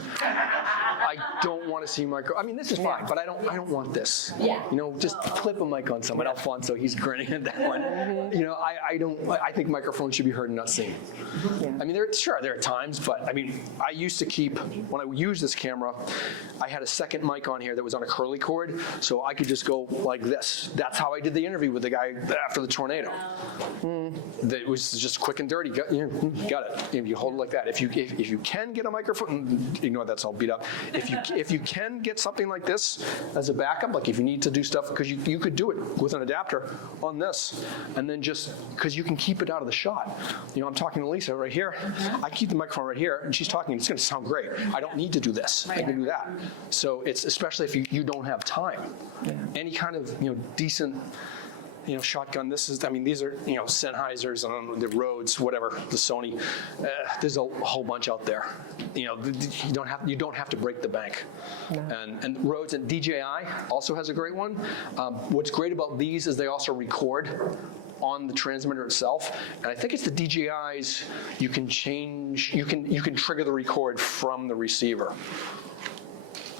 I don't want to see micro. I mean, this is fine, but I don't want this. Yeah. You know, just clip a mic on someone. Alfonso, he's grinning at that one. You know, I think microphones should be heard and not seen. I mean, there are times, but I mean, I used to keep, when I used this camera, I had a second mic on here that was on a curly cord, so I could just go like this. That's how I did the interview with the guy after the tornado. It was just quick and dirty. Got it. You hold it like that. If you can get a microphone, ignore that's all beat up. If you can get something like this as a backup, like if you need to do stuff, because you could do it with an adapter on this, and then just because you can keep it out of the shot. You know, I'm talking to Lisa right here. I keep the microphone right here, and she's talking. It's going to sound great. I don't need to do this. I can do that. So it's especially if you don't have time. Any kind of decent. Shotgun. These are, Sennheisers and the Rhodes, whatever, the Sony. There's a whole bunch out there. You don't have to break the bank. And Rhodes and DJI also has a great one. What's great about these is they also record on the transmitter itself, and I think it's the DJI's. You can trigger the record from the receiver.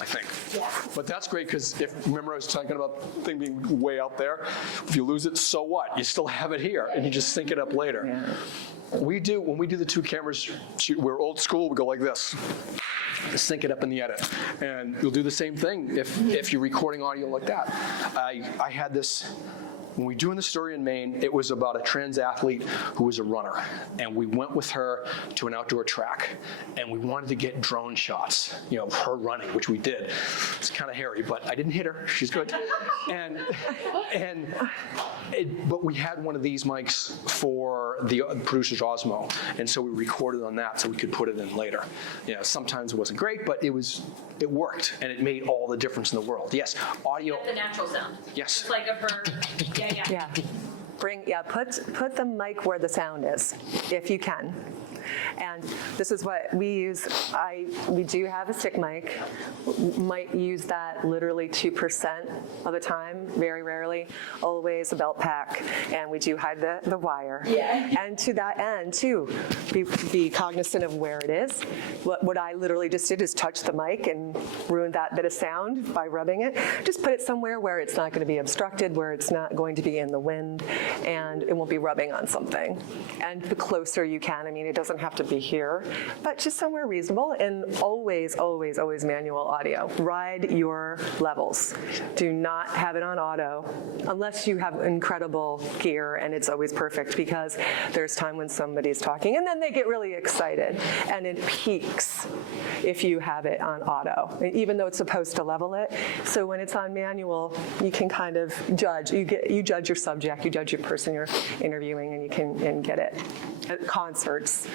I think. Yeah. But that's great because remember I was talking about the thing being way out there? If you lose it, so what? You still have it here and you just sync it up later. Yeah. When we do the two cameras, we're old school, we go like this. Sync it up in the edit. And you'll do the same thing if you're recording audio like that. I had this. When we were doing the story in Maine, it was about a trans athlete who was a runner. And we went with her to an outdoor track. And we wanted to get drone shots, of her running, which we did. It's kind of hairy, but I didn't hit her. She's good. But we had one of these mics for the producer's Osmo. And so we recorded on that so we could put it in later. Sometimes it wasn't great, but it worked. And it made all the difference in the world. Yes, audio. The natural sound. Yes. It's like of her. Yeah. Put the mic where the sound is, if you can. And this is what we use. We do have a stick mic. Might use that literally 2% of the time, very rarely. Always a belt pack, and we do hide the wire. Yeah. And to that end, too, be cognizant of where it is. What I literally just did is touch the mic and ruined that bit of sound by rubbing it. Just put it somewhere where it's not going to be obstructed, where it's not going to be in the wind, and it won't be rubbing on something. And the closer you can, it doesn't have to be here, but just somewhere reasonable, and always, always, always manual audio. Ride your levels. Do not have it on auto unless you have incredible gear and it's always perfect, because there's time when somebody's talking and then they get really excited and it peaks if you have it on auto, even though it's supposed to level it. So when it's on manual, you can kind of judge. You judge your subject, you judge your person you're interviewing, and you can get it. At concerts,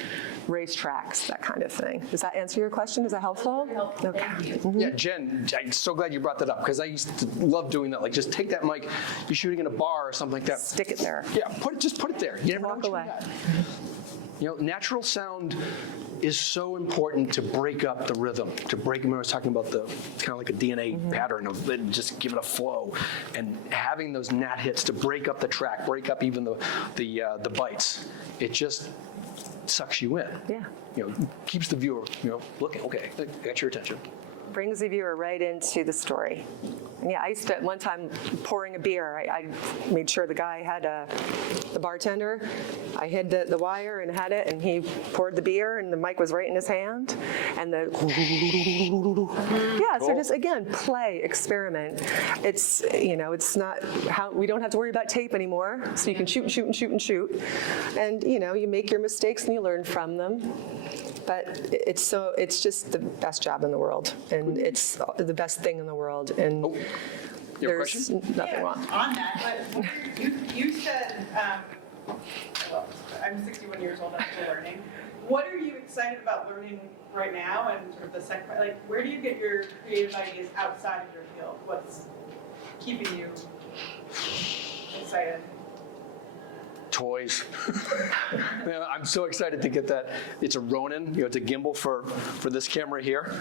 racetracks, that kind of thing. Does that answer your question? Is that helpful? Okay. Mm-hmm. Yeah, Jen, I'm so glad you brought that up, because I used to love doing that. Like, just take that mic, you're shooting in a bar or something like that. Stick it there. Yeah, just put it there. You never walk away. Natural sound is so important to break up the rhythm, remember I was talking about the kind of like a DNA pattern of it, just give it a flow, and having those nat hits to break up the track, break up even the bites. It just sucks you in. Yeah. Keeps the viewer, looking, okay, got your attention. Brings the viewer right into the story. And yeah, I used to, one time pouring a beer, I made sure the guy had the bartender, I hid the wire and had it, and he poured the beer and the mic was right in his hand. And so just again, play, experiment. It's, it's not we don't have to worry about tape anymore, so you can shoot and shoot and shoot and shoot. And, you make your mistakes and you learn from them. But it's just the best job in the world, and it's the best thing in the world, and there's nothing wrong. On that, but you said, I'm 61 years old, I'm still learning. What are you excited about learning right now, and sort of the second, where do you get your creative ideas outside of your field? What's keeping you excited? Toys. I'm so excited to get that. It's a Ronin, it's a gimbal for this camera here.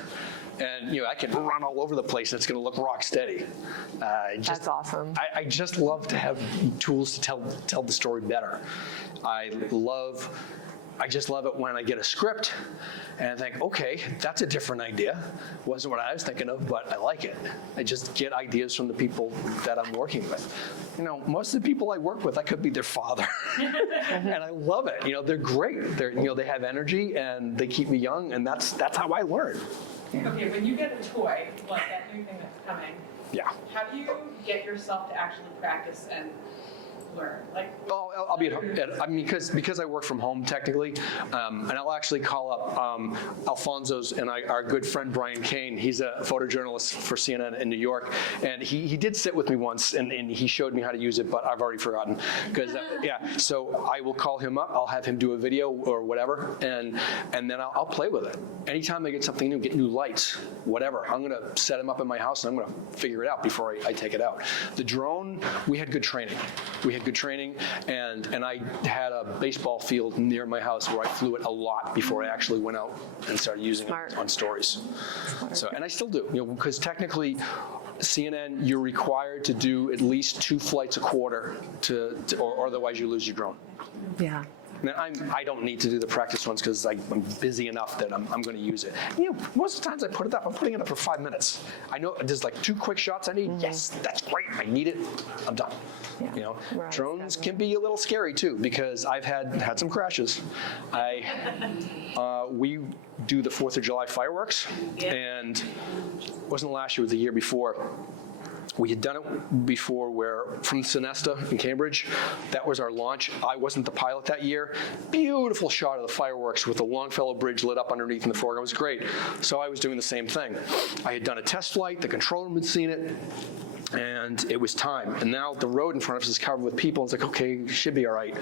And I can run all over the place and it's gonna look rock steady. That's awesome. I just love to have tools to tell the story better. I love I just love it when I get a script and I think, okay, that's a different idea. Wasn't what I was thinking of, but I like it. I just get ideas from the people that I'm working with. You know, most of the people I work with, I could be their father. And I love it. You know, they're great. They're, you know, they have energy and they keep me young, and that's how I learn. Okay, when you get a toy, like that new thing that's coming, Yeah. how do you get yourself to actually practice and learn? Like, Oh, I'll be at home. I mean, because I work from home technically, and I'll actually call up Alfonso's and our good friend Brian Kane. He's a photojournalist for CNN in New York, and he did sit with me once, and he showed me how to use it, but I've already forgotten. Because yeah, so I will call him up. I'll have him do a video or whatever, and then I'll play with it. Anytime I get something new, get new lights, whatever, I'm gonna set him up in my house, and I'm gonna figure it out before I take it out. The drone, we had good training. And I had a baseball field near my house where I flew it a lot before I actually went out and started using it on stories. So, and I still do, you know, because technically, CNN, you're required to do at least 2 flights a quarter or otherwise you lose your drone. Yeah. Now, I don't need to do the practice ones because I'm busy enough that I'm going to use it. You know, most of the times I put it up, I'm putting it up for 5 minutes. I know there's like 2 quick shots I need. Yes, that's great. I need it. I'm done. Yeah. You know, drones can be a little scary too because I've had some crashes. We do the 4th of July fireworks, and it wasn't last year, it was the year before. We had done it before where from Sonesta in Cambridge, that was our launch. I wasn't the pilot that year. Beautiful shot of the fireworks with the Longfellow Bridge lit up underneath in the foreground. It was great. So I was doing the same thing. I had done a test flight, the control room had seen it, and it was time. And now the road in front of us is covered with people. It's like, okay, should be all right.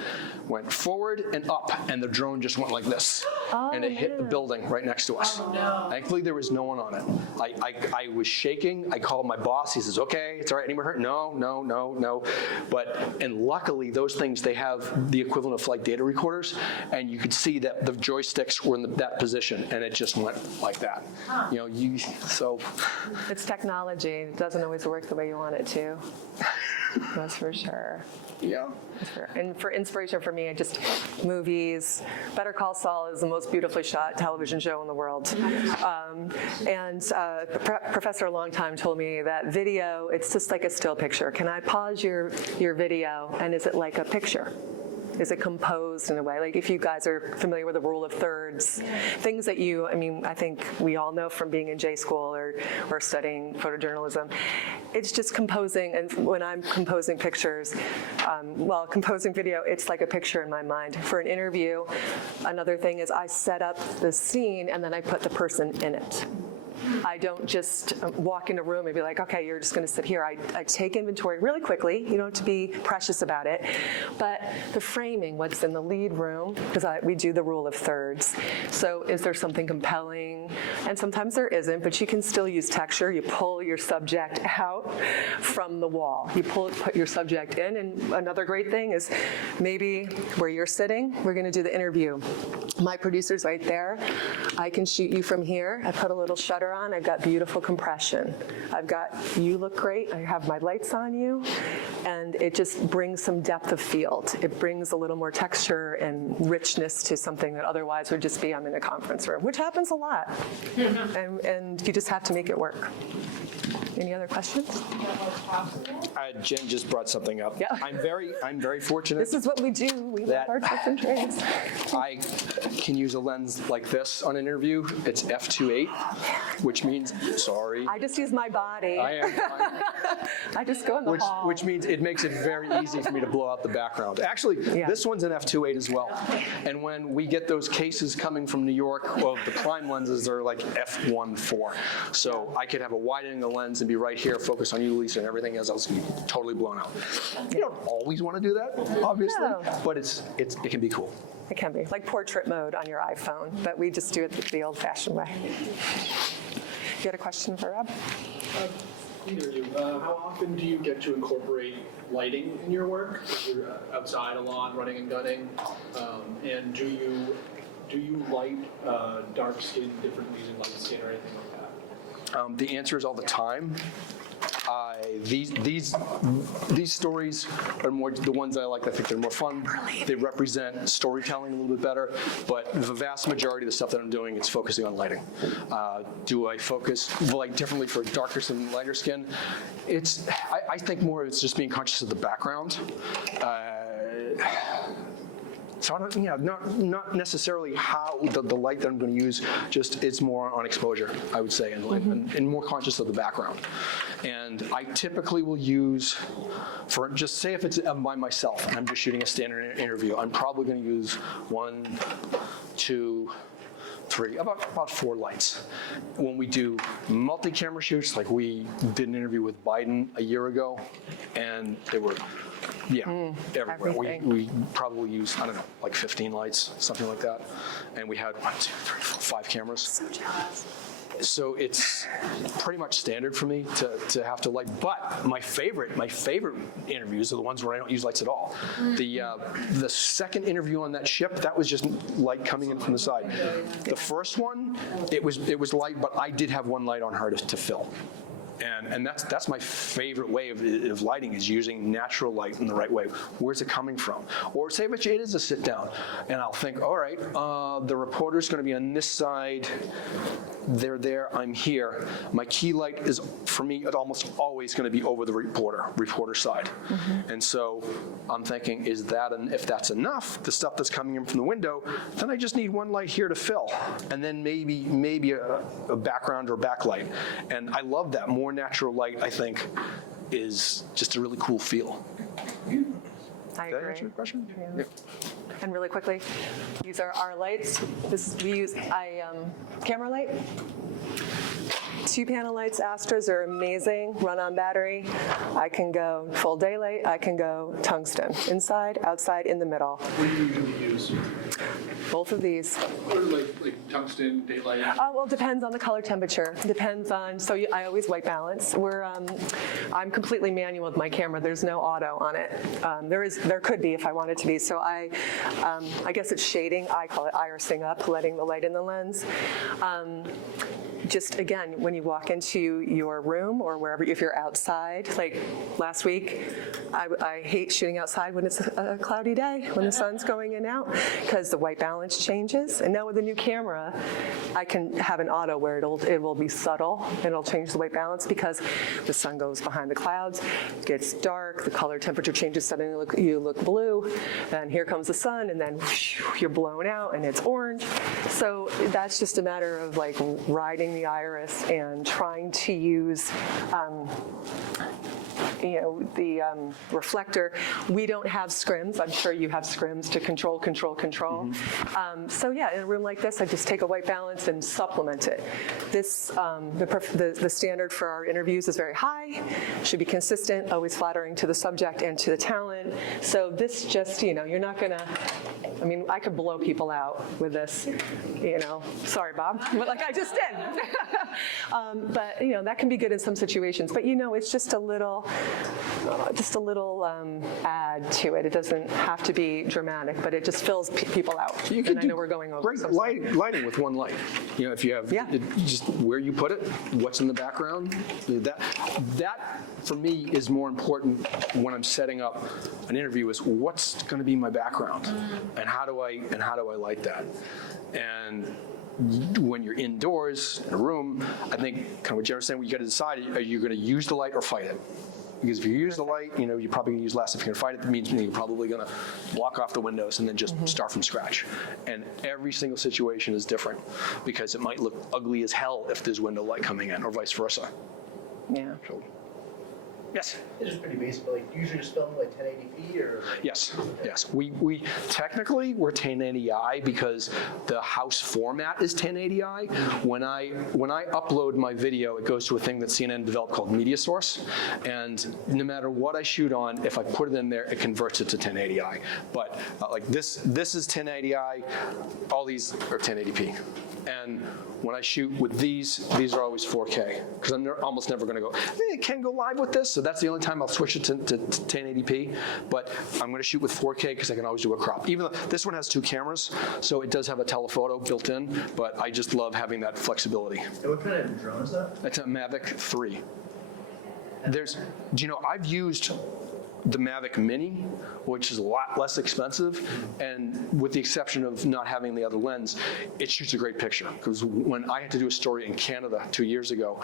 Went forward and up, and the drone just went like this. And it hit the building right next to us. Oh, no. Thankfully, there was no one on it. I was shaking. I called my boss. He says, okay, it's all right. Anyone hurt? No. And luckily, those things, they have the equivalent of flight data recorders, and you could see that the joysticks were in that position, and it just went like that. You know, so. It's technology. It doesn't always work the way you want it to. That's for sure. Yeah. And for inspiration for me, movies. Better Call Saul is the most beautifully shot television show in the world. Professor a long time told me that video, it's just like a still picture. Can I pause your video, and is it like a picture? Is it composed in a way? Like if you guys are familiar with the rule of thirds, things that I think we all know from being in J school or studying photojournalism, it's just composing. And when I'm composing pictures, composing video, it's like a picture in my mind. For an interview, another thing is I set up the scene and then I put the person in it. I don't just walk in a room and be like, okay, you're just going to sit here. I take inventory really quickly. You don't have to be precious about it. But the framing, what's in the lead room, because we do the rule of thirds. So is there something compelling? And sometimes there isn't, but you can still use texture. You pull your subject out from the wall. You put your subject in. And another great thing is maybe where you're sitting, we're going to do the interview. My producer's right there. I can shoot you from here. I put a little shutter on. I've got beautiful compression. You look great. I have my lights on you. And it just brings some depth of field. It brings a little more texture and richness to something that otherwise would just be, I'm in a conference room, which happens a lot. And you just have to make it work. Any other questions? Jen just brought something up. Yeah. I'm very fortunate. This is what we do. We love our tips and tricks. I can use a lens like this on an interview. It's f2.8, which means, sorry. I just use my body. I just go in the hall. Which means it makes it very easy for me to blow out the background. Actually, this one's an f2.8 as well. And when we get those cases coming from New York, well, the prime lenses are like f1.4. So I could have a wide angle lens and be right here, focus on you, Lisa, and everything else totally blown out. You don't always want to do that, obviously, but it can be cool. It can be, like portrait mode on your iPhone, but we just do it the old-fashioned way. You had a question for Rob? Either of you, how often do you get to incorporate lighting in your work? If you're outside a lot, running and gunning, and do you light dark skin differently using light skin or anything like that? The answer is all the time. These stories are more the ones I like. I think they're more fun. They represent storytelling a little bit better. But the vast majority of the stuff that I'm doing, it's focusing on lighting. Do I focus like differently for darker skin, lighter skin? I think more it's just being conscious of the background. So I don't, not necessarily how the light that I'm going to use, just it's more on exposure, I would say, and more conscious of the background. And I typically will use, for just say if it's by myself and I'm just shooting a standard interview, I'm probably going to use 1, 2, 3, about 4 lights. When we do multi-camera shoots, like we did an interview with Biden a year ago, and they were, everywhere. We probably use, I don't know, like 15 lights, something like that. And we had 1, 2, 3, 4, 5 cameras. So jealous. So it's pretty much standard for me to have to light. But my favorite interviews are the ones where I don't use lights at all. The second interview on that ship, that was just light coming in from the side. The first one, it was light, but I did have one light on her to fill. And that's my favorite way of lighting, is using natural light in the right way. Where's it coming from? Or say if it is a sit down, and I'll think, all right, the reporter's going to be on this side. They're there, I'm here. My key light is, for me, it's almost always going to be over the reporter side. And so I'm thinking, if that's enough, the stuff that's coming in from the window, then I just need one light here to fill. And then maybe a background or backlight. And I love that. More natural light, I think, is just a really cool feel. I agree. Did that answer your question? Yeah. And really quickly, these are our lights. We use camera light. 2-panel lights, Astras are amazing, run on battery. I can go full daylight, I can go tungsten, inside, outside, in the middle. What do you usually use? Both of these. Or like tungsten, daylight? Well, it depends on the color temperature. Depends on, I always white balance. I'm completely manual with my camera. There's no auto on it. There could be if I wanted to be. So I guess it's shading. I call it irising up, letting the light in the lens. Just again, when you walk into your room or wherever, if you're outside, like last week, I hate shooting outside when it's a cloudy day, when the sun's going in and out, because the white balance changes. And now with the new camera, I can have an auto where it will be subtle, and it'll change the white balance because the sun goes behind the clouds, gets dark, the color temperature changes, suddenly you look blue, and here comes the sun, and then you're blown out and it's orange. So that's just a matter of like riding the iris and trying to use the reflector. We don't have scrims. I'm sure you have scrims to control. So yeah, in a room like this, I just take a white balance and supplement it. This, the standard for our interviews is very high, should be consistent, always flattering to the subject and to the talent. So this just, you're not gonna, I could blow people out with this, sorry, Bob, but like I just did. But that can be good in some situations. But it's just a little add to it. It doesn't have to be dramatic, but it just fills people out. You and I know we're going over. Great lighting with one light. If you have just where you put it, what's in the background. That for me is more important when I'm setting up an interview. Is what's going to be my background, and how do I light that, and when you're indoors in a room, I think kind of what Jennifer's saying, you got to decide: are you going to use the light or fight it? Because if you use the light, you're probably going to use less. If you're going to fight it, that means you're probably going to block off the windows and then just start from scratch. And every single situation is different, because it might look ugly as hell if there's window light coming in, or vice versa. Yeah. So, yes. It's just pretty basic, but like usually just film like 1080p or? Yes. We technically we're 1080i because the house format is 1080i. When I upload my video, it goes to a thing that CNN developed called Media Source, and no matter what I shoot on, if I put it in there, it converts it to 1080i. But like this is 1080i. All these are 1080p. And when I shoot with these are always 4K, because I'm almost never going to go, it can go live with this, so that's the only time I'll switch it to 1080p, but I'm going to shoot with 4K because I can always do a crop. Even though this one has 2 cameras, so it does have a telephoto built in, but I just love having that flexibility. And what kind of drone is that? That's a Mavic 3. I've used the Mavic Mini, which is a lot less expensive, and with the exception of not having the other lens, it shoots a great picture. Because when I had to do a story in Canada 2 years ago,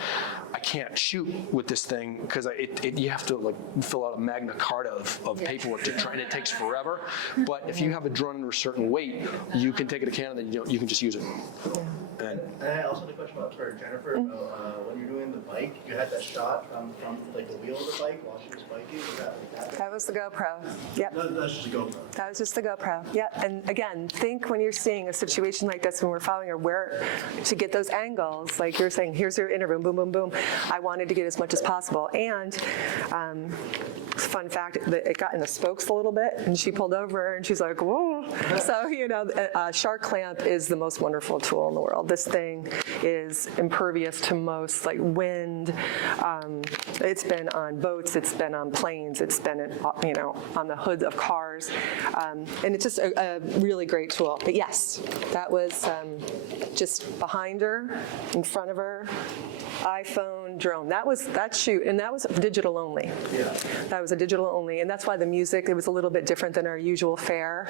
I can't shoot with this thing because you have to like fill out a Magna Carta of paperwork to try, and it takes forever. But if you have a drone under a certain weight, you can take it to Canada and you can just use it. And I also had a question for Jennifer about when you're doing the bike, you had that shot from like the wheel of the bike while she was biking. Was that like that? That was the GoPro. Yep. That's just a GoPro. That was just the GoPro. Yep. And again, think when you're seeing a situation like this, when we're following her, where to get those angles. Like you're saying, here's your interview, boom, boom, boom. I wanted to get as much as possible. And fun fact, it got in the spokes a little bit, and she pulled over, and she's like, whoa. So, a shark clamp is the most wonderful tool in the world. This thing is impervious to most, like wind. It's been on boats, it's been on planes, it's been on the hoods of cars, and it's just a really great tool. But yes, that was just behind her, in front of her, iPhone, drone. That shoot, and that was digital only. Yeah. That was a digital only, and that's why the music, it was a little bit different than our usual fare.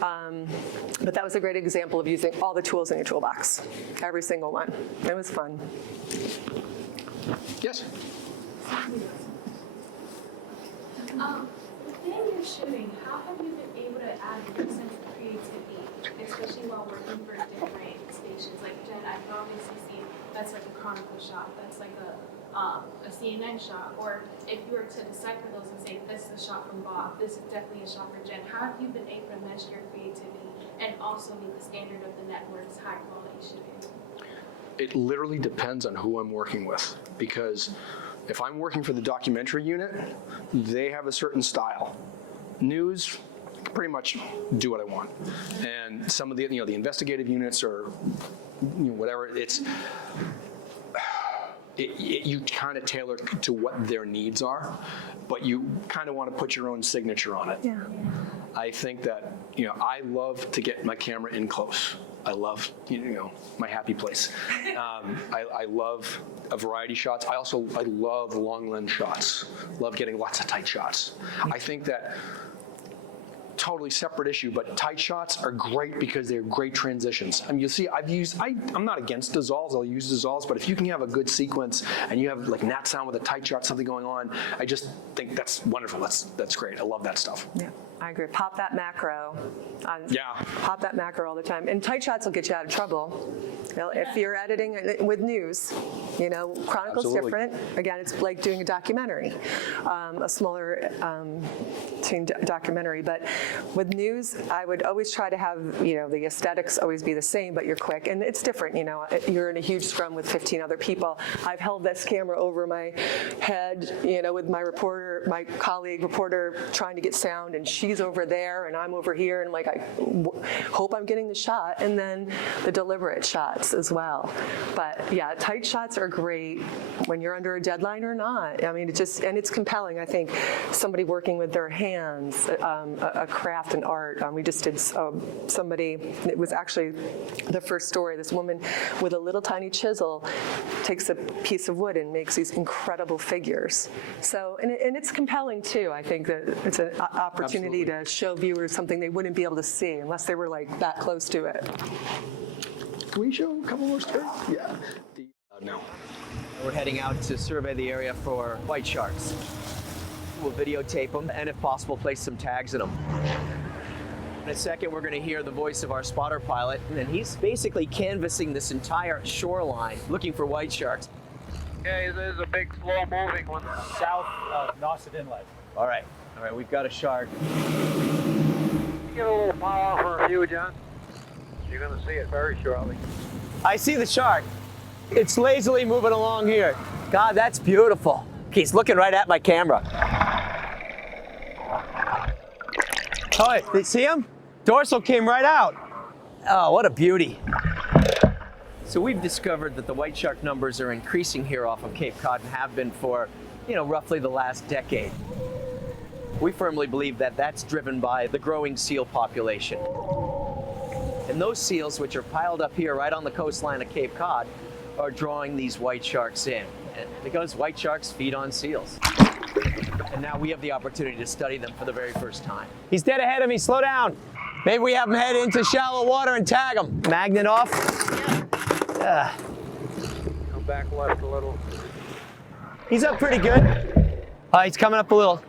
But that was a great example of using all the tools in your toolbox, every single one. It was fun. Yes? Within your shooting, how have you been able to add your sense of creativity, especially while working for different stations? Like Jen, I can obviously see that's like a Chronicle shot, that's like a CNN shot, or if you were to decipher those and say, this is a shot from Bob, this is definitely a shot for Jen, how have you been able to mesh your creativity and also meet the standard of the network's high quality shooting? It literally depends on who I'm working with, because if I'm working for the documentary unit, they have a certain style. News, pretty much do what I want. And some of the the investigative units or whatever, you kind of tailor to what their needs are, but you kind of want to put your own signature on it. Yeah. I think that I love to get my camera in close. I love my happy place. I love a variety shots. I love long lens shots. Love getting lots of tight shots. I think that totally separate issue, but tight shots are great because they're great transitions. I mean, you'll see, I'm not against dissolves, I'll use dissolves, but if you can have a good sequence and you have like nat sound with a tight shot, something going on, I just think that's wonderful. That's great. I love that stuff. Yeah, I agree. Pop that macro. Yeah. Pop that macro all the time. And tight shots will get you out of trouble. If you're editing with news, Chronicle's Absolutely. different. Again, it's like doing a documentary, a smaller documentary. But with news, I would always try to have, the aesthetics always be the same, but you're quick. And it's different, you're in a huge scrum with 15 other people. I've held this camera over my head, with my colleague reporter trying to get sound, and she's over there and I'm over here, and like, I hope I'm getting the shot, and then the deliberate shots as well. But yeah, tight shots are great when you're under a deadline or not. I mean, and it's compelling. I think somebody working with their hands, a craft and art. We just did somebody, it was actually the first story, this woman with a little tiny chisel takes a piece of wood and makes these incredible figures. So, and it's compelling too. I think that it's an opportunity to show viewers something they wouldn't be able to see unless they were like that close to it. Can we show a couple more stories? Yeah. No. We're heading out to survey the area for white sharks. We'll videotape them and if possible place some tags in them. In a second we're going to hear the voice of our spotter pilot, and he's basically canvassing this entire shoreline looking for white sharks. Okay, there's a big slow moving one south of Nauset Inlet. All right, we've got a shark. Give a little power for a few, John. You're going to see it very shortly. I see the shark. It's lazily moving along here. God, that's beautiful. He's looking right at my camera. Oh, you see him? Dorsal came right out. Oh, what a beauty. So we've discovered that the white shark numbers are increasing here off of Cape Cod and have been for, roughly the last decade. We firmly believe that that's driven by the growing seal population. And those seals, which are piled up here right on the coastline of Cape Cod, are drawing these white sharks in. because white sharks feed on seals. And now we have the opportunity to study them for the very first time. He's dead ahead of me, slow down. Maybe we have him head into shallow water and tag him. Magnet off. Come back left a little. He's up pretty good. He's coming up a little.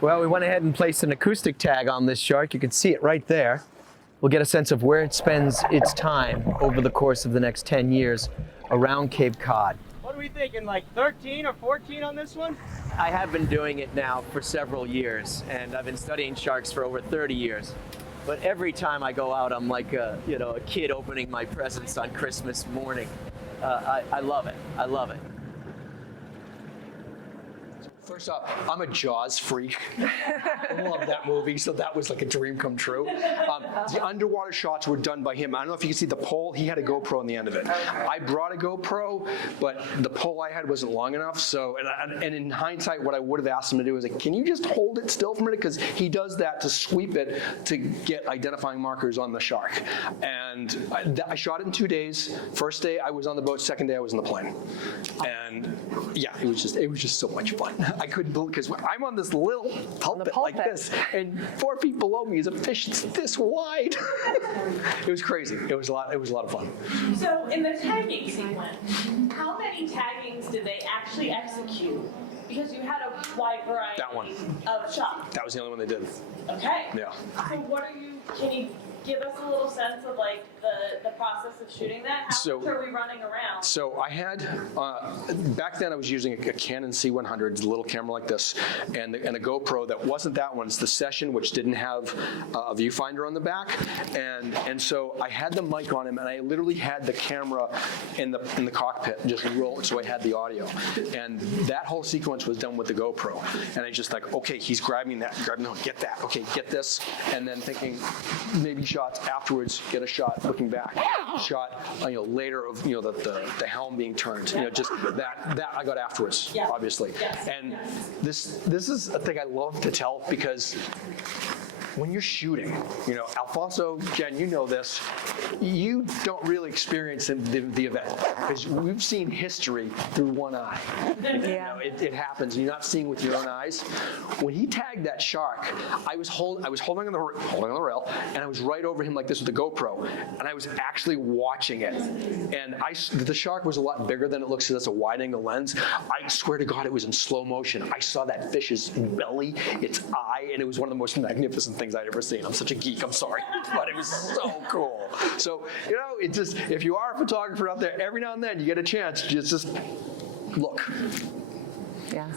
Well, we went ahead and placed an acoustic tag on this shark. You can see it right there. We'll get a sense of where it spends its time over the course of the next 10 years around Cape Cod. What are we thinking, like 13 or 14 on this one? I have been doing it now for several years, and I've been studying sharks for over 30 years. But every time I go out, I'm like a kid opening my presents on Christmas morning. I love it. I love it. First off, I'm a Jaws freak. I love that movie, so that was like a dream come true. The underwater shots were done by him. I don't know if you can see the pole. He had a GoPro on the end of it. I brought a GoPro, but the pole I had wasn't long enough. So, and in hindsight, what I would have asked him to do is, like, can you just hold it still for a minute? Because he does that to sweep it to get identifying markers on the shark. And I shot it in 2 days. First day I was on the boat. Second day I was in the plane. And yeah, it was just so much fun. I couldn't believe, because I'm on this little pulpit like this, and 4 feet below me is a fish that's this wide. It was crazy. It was a lot of fun. So in the tagging sequence, how many taggings did they actually execute? Because you had a wide variety of shots. That was the only one they did. Okay. Yeah. So can you give us a little sense of like the process of shooting that? How much are we running around? So I had, back then I was using a Canon C100, a little camera like this, and a GoPro that wasn't that one. It's the Session, which didn't have a viewfinder on the back. And so I had the mic on him, and I literally had the camera in the cockpit and just rolled, so I had the audio. And that whole sequence was done with the GoPro. And I just like, okay, he's grabbing that, no, get that, okay, get this. And then thinking, maybe shots afterwards, get a shot looking back, shot later of the helm being turned, just that I got afterwards, obviously. And this is a thing I love to tell, because when you're shooting, Alfonso, Jen, you know this, you don't really experience the event, because we've seen history through one eye. It happens, and you're not seeing with your own eyes. When he tagged that shark, I was holding on the rail, and I was right over him like this with the GoPro, and I was actually watching it. And the shark was a lot bigger than it looks, because that's a wide-angle lens. I swear to God, it was in slow motion. I saw that fish's belly, its eye, and it was one of the most magnificent things I'd ever seen. I'm such a geek, I'm sorry, but it was so cool. So, it just, if you are a photographer out there, every now and then you get a chance, just look. Yeah,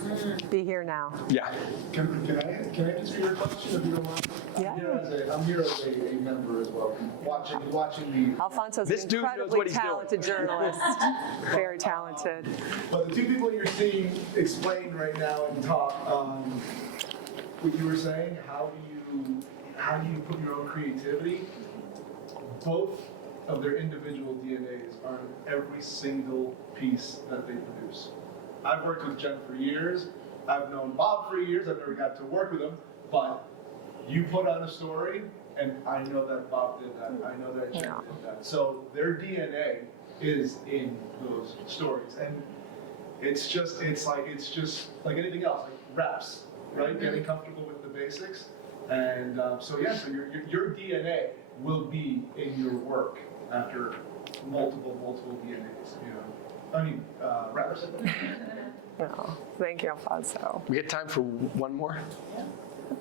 be here now. Yeah. Can I just read your question, if you don't mind? Yeah. I'm here as a member as well, watching the... Alfonso's an incredibly talented journalist, very talented. But the two people you're seeing explain right now and talk, what you were saying, how do you put your own creativity? Both of their individual DNAs are in every single piece that they produce. I've worked with Jen for years. I've known Bob for years. I've never got to work with him, but you put on a story, and I know that Bob did that. I know that Jen did that. So their DNA is in those stories, and it's just like anything else, like reps, right? Getting comfortable with the basics, and so your DNA will be in your work after multiple DNAs, reps. No, thank you, Alfonso. We get time for one more? Yeah.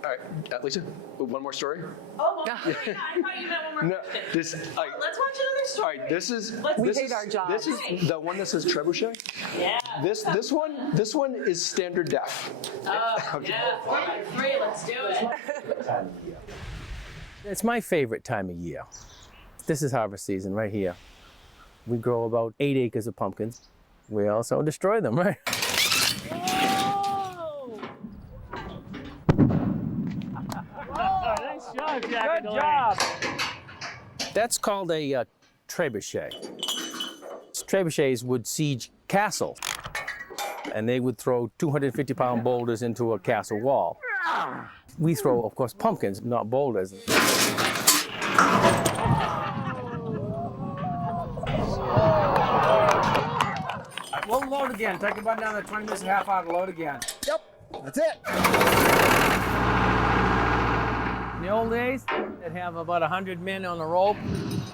All right, Lisa, one more story? Oh, one more story? Yeah, I thought you meant one more question. Let's watch another story. All right, this is our job. This is the one that says trebuchet. Yeah. This one is standard def. Oh, yeah, 3, let's do it. It's my favorite time of year. This is harvest season right here. We grow about 8 acres of pumpkins. We also destroy them, right? Nice job, Jack. Good job. That's called a trebuchet. Trebuchets would siege castles, and they would throw 250-pound boulders into a castle wall. We throw, of course, pumpkins, not boulders. We'll load again. Take about another 20 minutes, a half hour to load again. Yep, that's it. In the old days, they'd have about 100 men on the rope,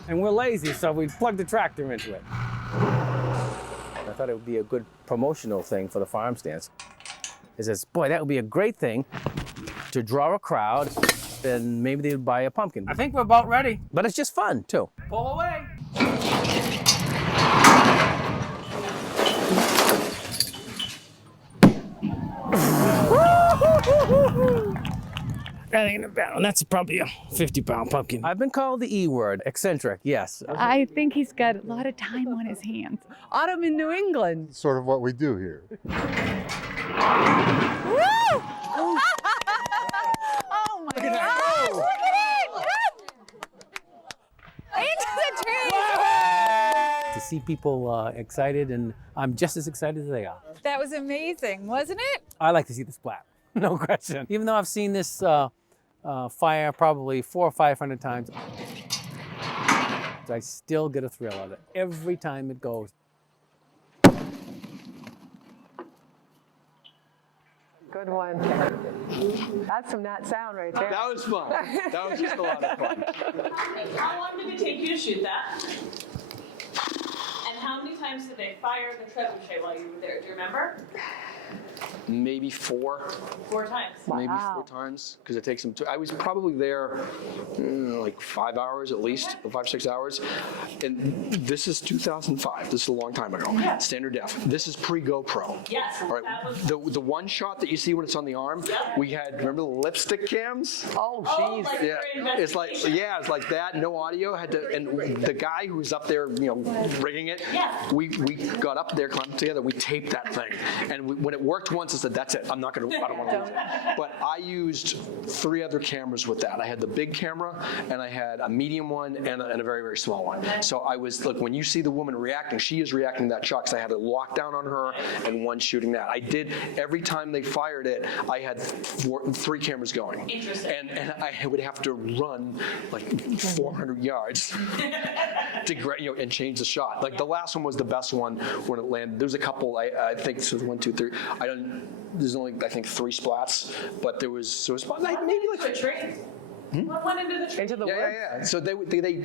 and we're lazy, so we'd plug the tractor into it. I thought it would be a good promotional thing for the farm stands. It says, boy, that would be a great thing to draw a crowd, and maybe they would buy a pumpkin. I think we're about ready, but it's just fun, too. Pull away. That ain't a bad one. That's probably a 50-pound pumpkin. I've been called the E word, eccentric, yes. I think he's got a lot of time on his hands. Autumn in New England. Sort of what we do here. Woo! Oh my God! Look at it! Into the trees! To see people excited, and I'm just as excited as they are. That was amazing, wasn't it? I like to see the splat, no question. Even though I've seen this fire probably 400 or 500 times, I still get a thrill out of it every time it goes. Good one. That's some Nat sound right there. That was fun. That was just a lot of fun. How long did it take you to shoot that? And how many times did they fire the trebuchet while you were there? Do you remember? Maybe 4. 4 times. Maybe 4 times, because it takes them I was probably there like 5 hours at least, 5 or 6 hours. And this is 2005. This is a long time ago. Yeah. Standard def. This is pre-GoPro. Yes. All right. The one shot that you see when it's on the arm, we had, remember the lipstick cams? Oh, jeez. Like yeah. It's like that. No audio. Had to, and the guy who was up there, rigging it. Yeah. We got up there, climbed together. We taped that thing, and when it worked once, I said, "That's it. I don't want to use it." But I used 3 other cameras with that. I had the big camera, and I had a medium one, and a very, very small one. So I was, look, when you see the woman reacting, she is reacting to that shot, because I had a lockdown on her and one shooting that. I did, every time they fired it, I had 3 cameras going. Interesting. And I would have to run like 400 yards to and change the shot. Like the last one was the best one when it landed. There's a couple, I think, so 1, 2, 3. There's only, I think, 3 splats, but there was maybe like a tree. What went into the tree? Into the wood? Yeah. So they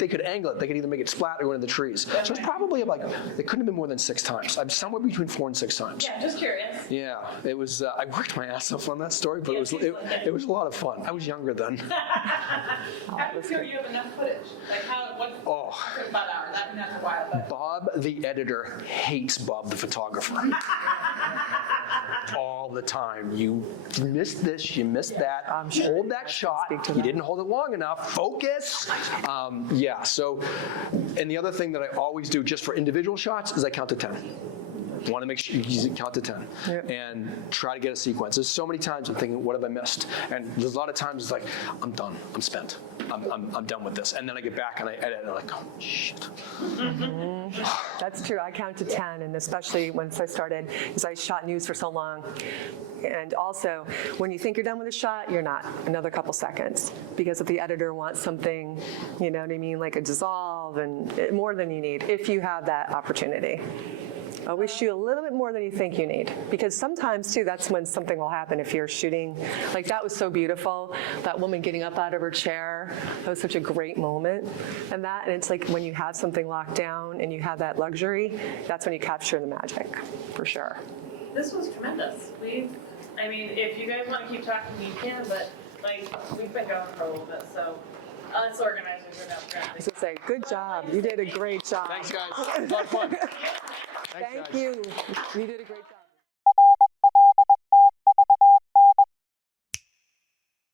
could angle it. They could either make it splat or go into the trees. So it's probably like, it couldn't have been more than 6 times. I'm somewhere between 4 and 6 times. Yeah, just curious. Yeah, it was. I worked my ass off on that story, but it was a lot of fun. I was younger then. How do you feel you have enough footage? Like what? Oh. About an hour. That's a while. But. Bob, the editor, hates Bob, the photographer. All the time. You missed this, you missed that. Hold that shot. You didn't hold it long enough. Focus. So, and the other thing that I always do just for individual shots is I count to 10. I want to make sure you count to 10 and try to get a sequence. There's so many times I'm thinking, what have I missed? And there's a lot of times it's like, I'm done. I'm spent. I'm done with this. And then I get back and I edit and I'm like, oh, shit. That's true. I count to 10, and especially once I started, because I shot news for so long. And also, when you think you're done with a shot, you're not. Another couple seconds. Because if the editor wants something, you know what I mean, like a dissolve and more than you need, if you have that opportunity. Always shoot a little bit more than you think you need, because sometimes too, that's when something will happen if you're shooting. Like that was so beautiful, that woman getting up out of her chair, that was such a great moment. And it's like when you have something locked down and you have that luxury, that's when you capture the magic, for sure. This was tremendous. If you guys want to keep talking, you can, but we've been going for a little bit, so us organizers are not I was gonna say, good job. You did a great job. Thanks, guys. It was a lot of fun. Thank you. You did a great job.